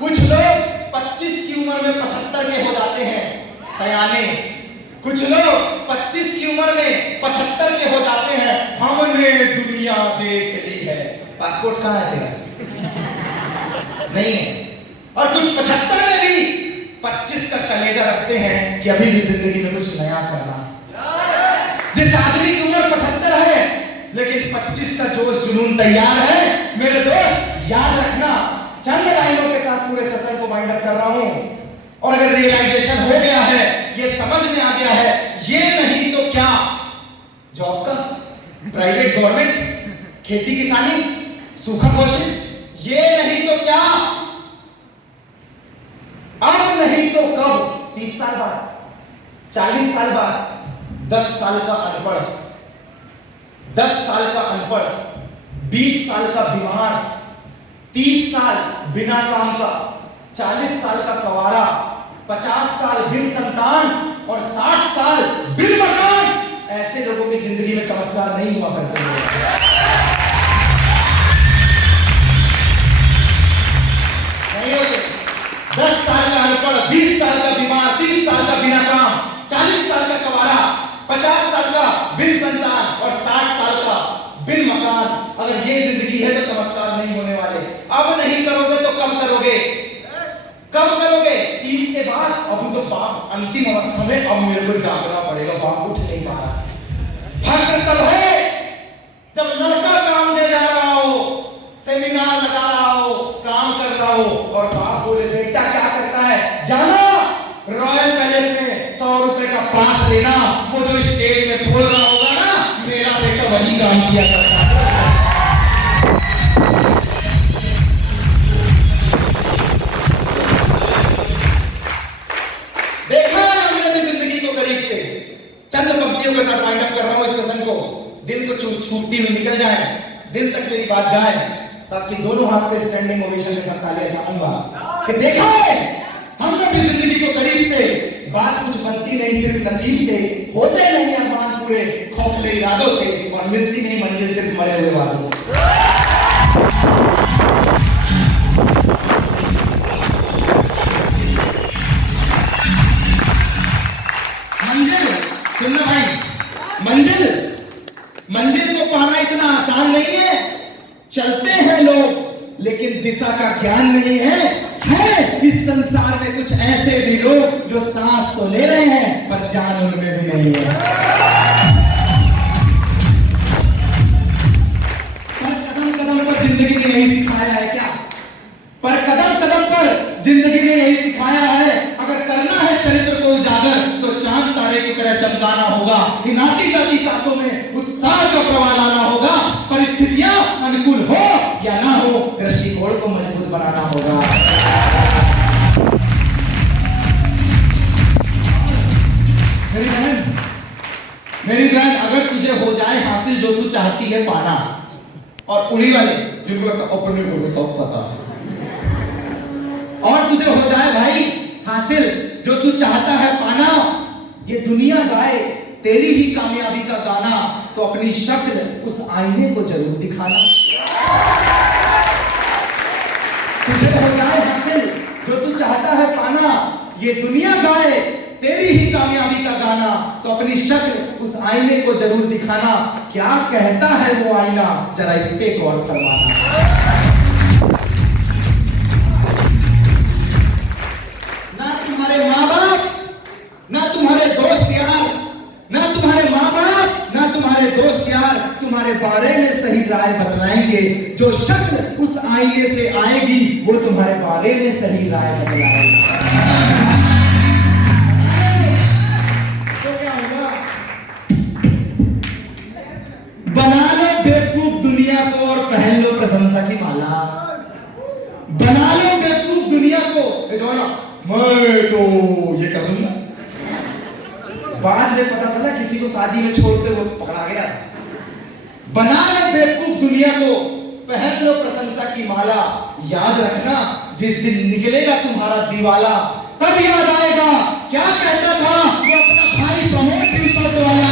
कुछ लोग 25 की उम्र में 75 के हो जाते हैं, सयाने। कुछ लोग 25 की उम्र में 75 के हो जाते हैं, हमने दुनिया देख ली है। पासपोर्ट कहाँ है तेरा? नहीं है। और कुछ 75 में भी 25 का कलेजा रखते हैं कि अभी भी जिंदगी में कुछ नया करना। जिस आदमी की उम्र 75 है लेकिन 25 का जोश जुनून तैयार है, मेरे दोस्त याद रखना, चंद लाइनों के साथ पूरे सेशन को वाइंड अप कर रहा हूं। और अगर रियलाइजेशन हो गया है, ये समझ में आ गया है, ये नहीं तो क्या, जॉब का, प्राइवेट गवर्नमेंट, खेती किसानी, सूखा घोषित, ये नहीं तो क्या, अब नहीं तो कब, 30 साल बाद, 40 साल बाद, 10 साल का अनपढ़, 10 साल का अनपढ़, 20 साल का बीमार, 30 साल बिना काम का, 40 साल का कवारा, 50 साल बिन संतान और 60 साल बिन मकान, ऐसे लोगों की जिंदगी में चमत्कार नहीं हुआ करते हैं। नहीं होते। 10 साल का अनपढ़, 20 साल का बीमार, 30 साल का बिना काम, 40 साल का कवारा, 50 साल का बिन संतान और 60 साल का बिन मकान, अगर ये जिंदगी है तो चमत्कार नहीं होने वाले। अब नहीं करोगे तो कब करोगे? कब करोगे? 30 के बाद। अब तो बाप अंतिम अवस्था में, अब मेरे को जागना पड़ेगा, बाप उठ नहीं पा रहा। फर्क तब है जब लड़का काम से जा रहा हो, सेमिनार लगा रहा हो, काम कर रहा हो और बाप बोले बेटा क्या करता है, जाना रॉयल पैलेस में 100 रुपए का पास लेना, वो जो स्टेज में बोल रहा होगा ना, मेरा बेटा वही काम किया करता है। देखा है हमने अपनी जिंदगी को करीब से। चंद पंक्तियों के साथ वाइंड अप कर रहा हूं इस सेशन को। दिल को छूटती हुई निकल जाए, दिल तक मेरी बात जाए, ताकि दोनों हाथ से स्टैंडिंग ओवेशन के साथ तालियां चाहूंगा कि देखा है हमने अपनी जिंदगी को करीब से। बात कुछ बनती नहीं सिर्फ नसीब से, होते नहीं अरमान पूरे खोखले इरादों से, और मिलती नहीं मंजिल सिर्फ मरे हुए वालों से। मंजिल सुनना भाई, मंजिल को पाना इतना आसान नहीं है। चलते हैं लोग लेकिन दिशा का ज्ञान नहीं है। इस संसार में कुछ ऐसे भी लोग जो सांस तो ले रहे हैं पर जान उनमें भी नहीं है। पर कदम कदम पर जिंदगी ने यही सिखाया है क्या? पर कदम कदम पर जिंदगी ने यही सिखाया है, अगर करना है चरित्र को उजागर तो चांद तारे की तरह चमकाना होगा। इन आती जाती सांसों में उत्साह का प्रवाह लाना होगा। परिस्थितियां अनुकूल हो या ना हो, दृष्टिकोण को मजबूत बनाना होगा। मेरी बहन, अगर तुझे हो जाए हासिल जो तू चाहती है पाना, और उन्हीं वाले जिनको लगता अपने को सब पता है, और तुझे हो जाए भाई हासिल जो तू चाहता है पाना, ये दुनिया गाए तेरी ही कामयाबी का गाना, तो अपनी शक्ल उस आईने को जरूर दिखाना। तुझे हो जाए हासिल जो तू चाहता है पाना, ये दुनिया गाए तेरी ही कामयाबी का गाना, तो अपनी शक्ल उस आईने को जरूर दिखाना। क्या कहता है वो आईना, जरा इस पे गौर फरमाना। ना तुम्हारे माँ बाप, ना तुम्हारे दोस्त यार, ना तुम्हारे माँ बाप, ना तुम्हारे दोस्त यार तुम्हारे बारे में सही राय बतलाएंगे। जो शक्ल उस आईने से आएगी वो तुम्हारे बारे में सही राय बतलाएगी। बना लो बेवकूफ दुनिया को और पहन लो प्रशंसा की माला। बना लो बेवकूफ दुनिया को, मैं तो ये कर दूंगा। बाद में पता चला किसी को शादी में छोड़ते हुए पकड़ा गया। बना लो बेवकूफ दुनिया को, पहन लो प्रशंसा की माला। याद रखना जिस दिन निकलेगा तुम्हारा दीवाला, तब याद आएगा क्या कहता था वो अपना भाई प्रमोद टिवसर वाला।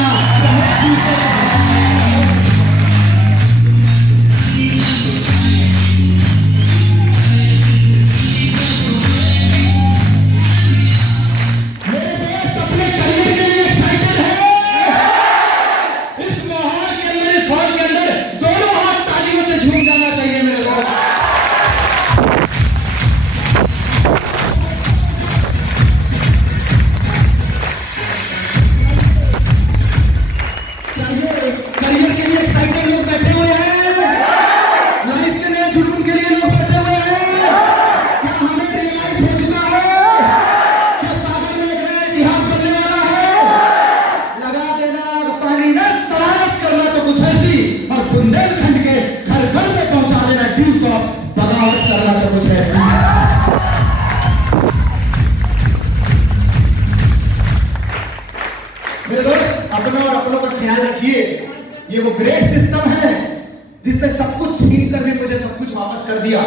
जिसने सब कुछ छीन कर भी मुझे सब कुछ वापस कर दिया।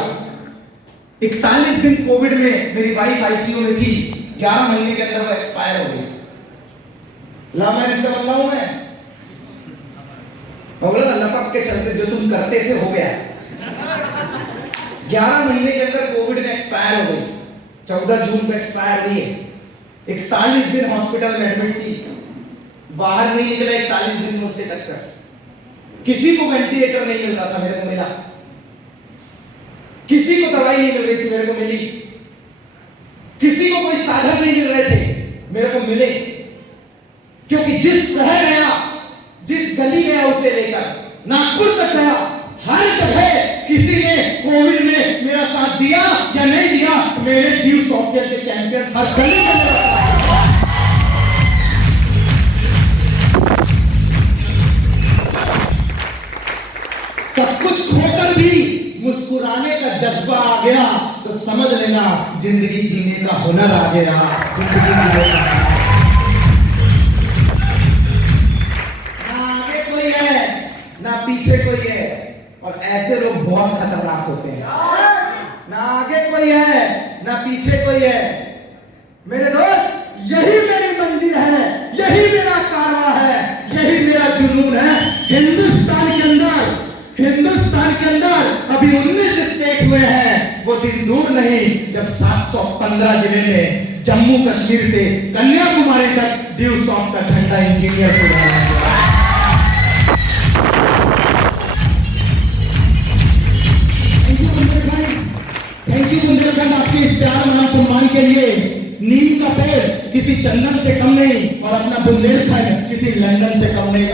41 दिन कोविड में मेरी वाइफ आईसीयू में थी, 11 महीने के अंदर वो एक्सपायर हो गई। ला मैं इसका बंदा हूं मैं बोला था लपक के चलते जो तुम करते थे हो गया। 11 महीने के अंदर कोविड में एक्सपायर हो गई। 14 जून को एक्सपायर हुई है। 41 दिन हॉस्पिटल में एडमिट थी, बाहर नहीं निकला 41 दिन में उसके चक्कर। किसी को वेंटिलेटर नहीं मिल रहा था, मेरे को मिला। किसी को दवाई नहीं मिल रही थी, मेरे को मिली। किसी को कोई साधन नहीं मिल रहे थे, मेरे को मिले। क्योंकि जिस शहर गया, जिस गली गया उसे लेकर नागपुर तक गया, हर जगह किसी ने कोविड में मेरा साथ दिया या नहीं दिया। मेरे ड्यू सॉफ्टवेयर के चैंपियंस हर गली में मेरा साथ दिया। सब कुछ खोकर भी मुस्कुराने का जज्बा आ गया तो समझ लेना जिंदगी जीने का हुनर आ गया। जिंदगी जीने का ना आगे कोई है ना पीछे कोई है, और ऐसे लोग बहुत खतरनाक होते हैं। ना आगे कोई है ना पीछे कोई है। मेरे दोस्त, यही मेरी मंजिल है, यही मेरा कारवां है, यही मेरा जुनून है। हिंदुस्तान के अंदर अभी 19 स्टेट हुए हैं। वो दिन दूर नहीं जब 715 जिले में जम्मू कश्मीर से कन्याकुमारी तक ड्यू सॉफ्ट का झंडा इंजीनियर से लहराएगा। थैंक यू बुंदेलखंड, आपके इस प्यार मान सम्मान के लिए। नीम का पेड़ किसी चंदन से कम नहीं, और अपना बुंदेलखंड किसी लंदन से कम नहीं।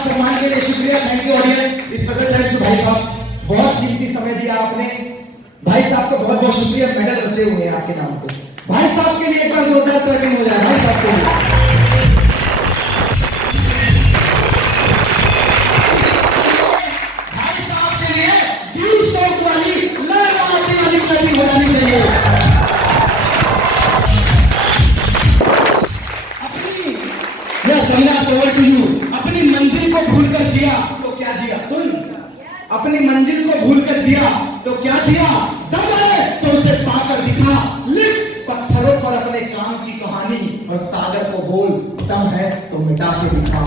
सम्मान के लिए शुक्रिया। Thank you audience. Special thanks to भाई साहब, बहुत कीमती समय दिया आपने। भाई साहब को बहुत बहुत शुक्रिया। मेडल बचे हुए हैं आपके नाम पे। भाई साहब के लिए एक बार जोरदार ताली हो जाए। भाई साहब के लिए, भाई साहब के लिए ड्यू सॉफ्ट वाली लहराने वाली ताली हो जानी चाहिए। अपनी यह संन्यास ओवर टू यू। अपनी मंजिल को भूलकर जिया तो क्या जिया? सुन, अपनी मंजिल को भूलकर जिया तो क्या जिया? दम है तो उसे पाकर दिखा। लिख पत्थरों पर अपने काम की कहानी, और सागर को बोल दम है तो मिटा के दिखा।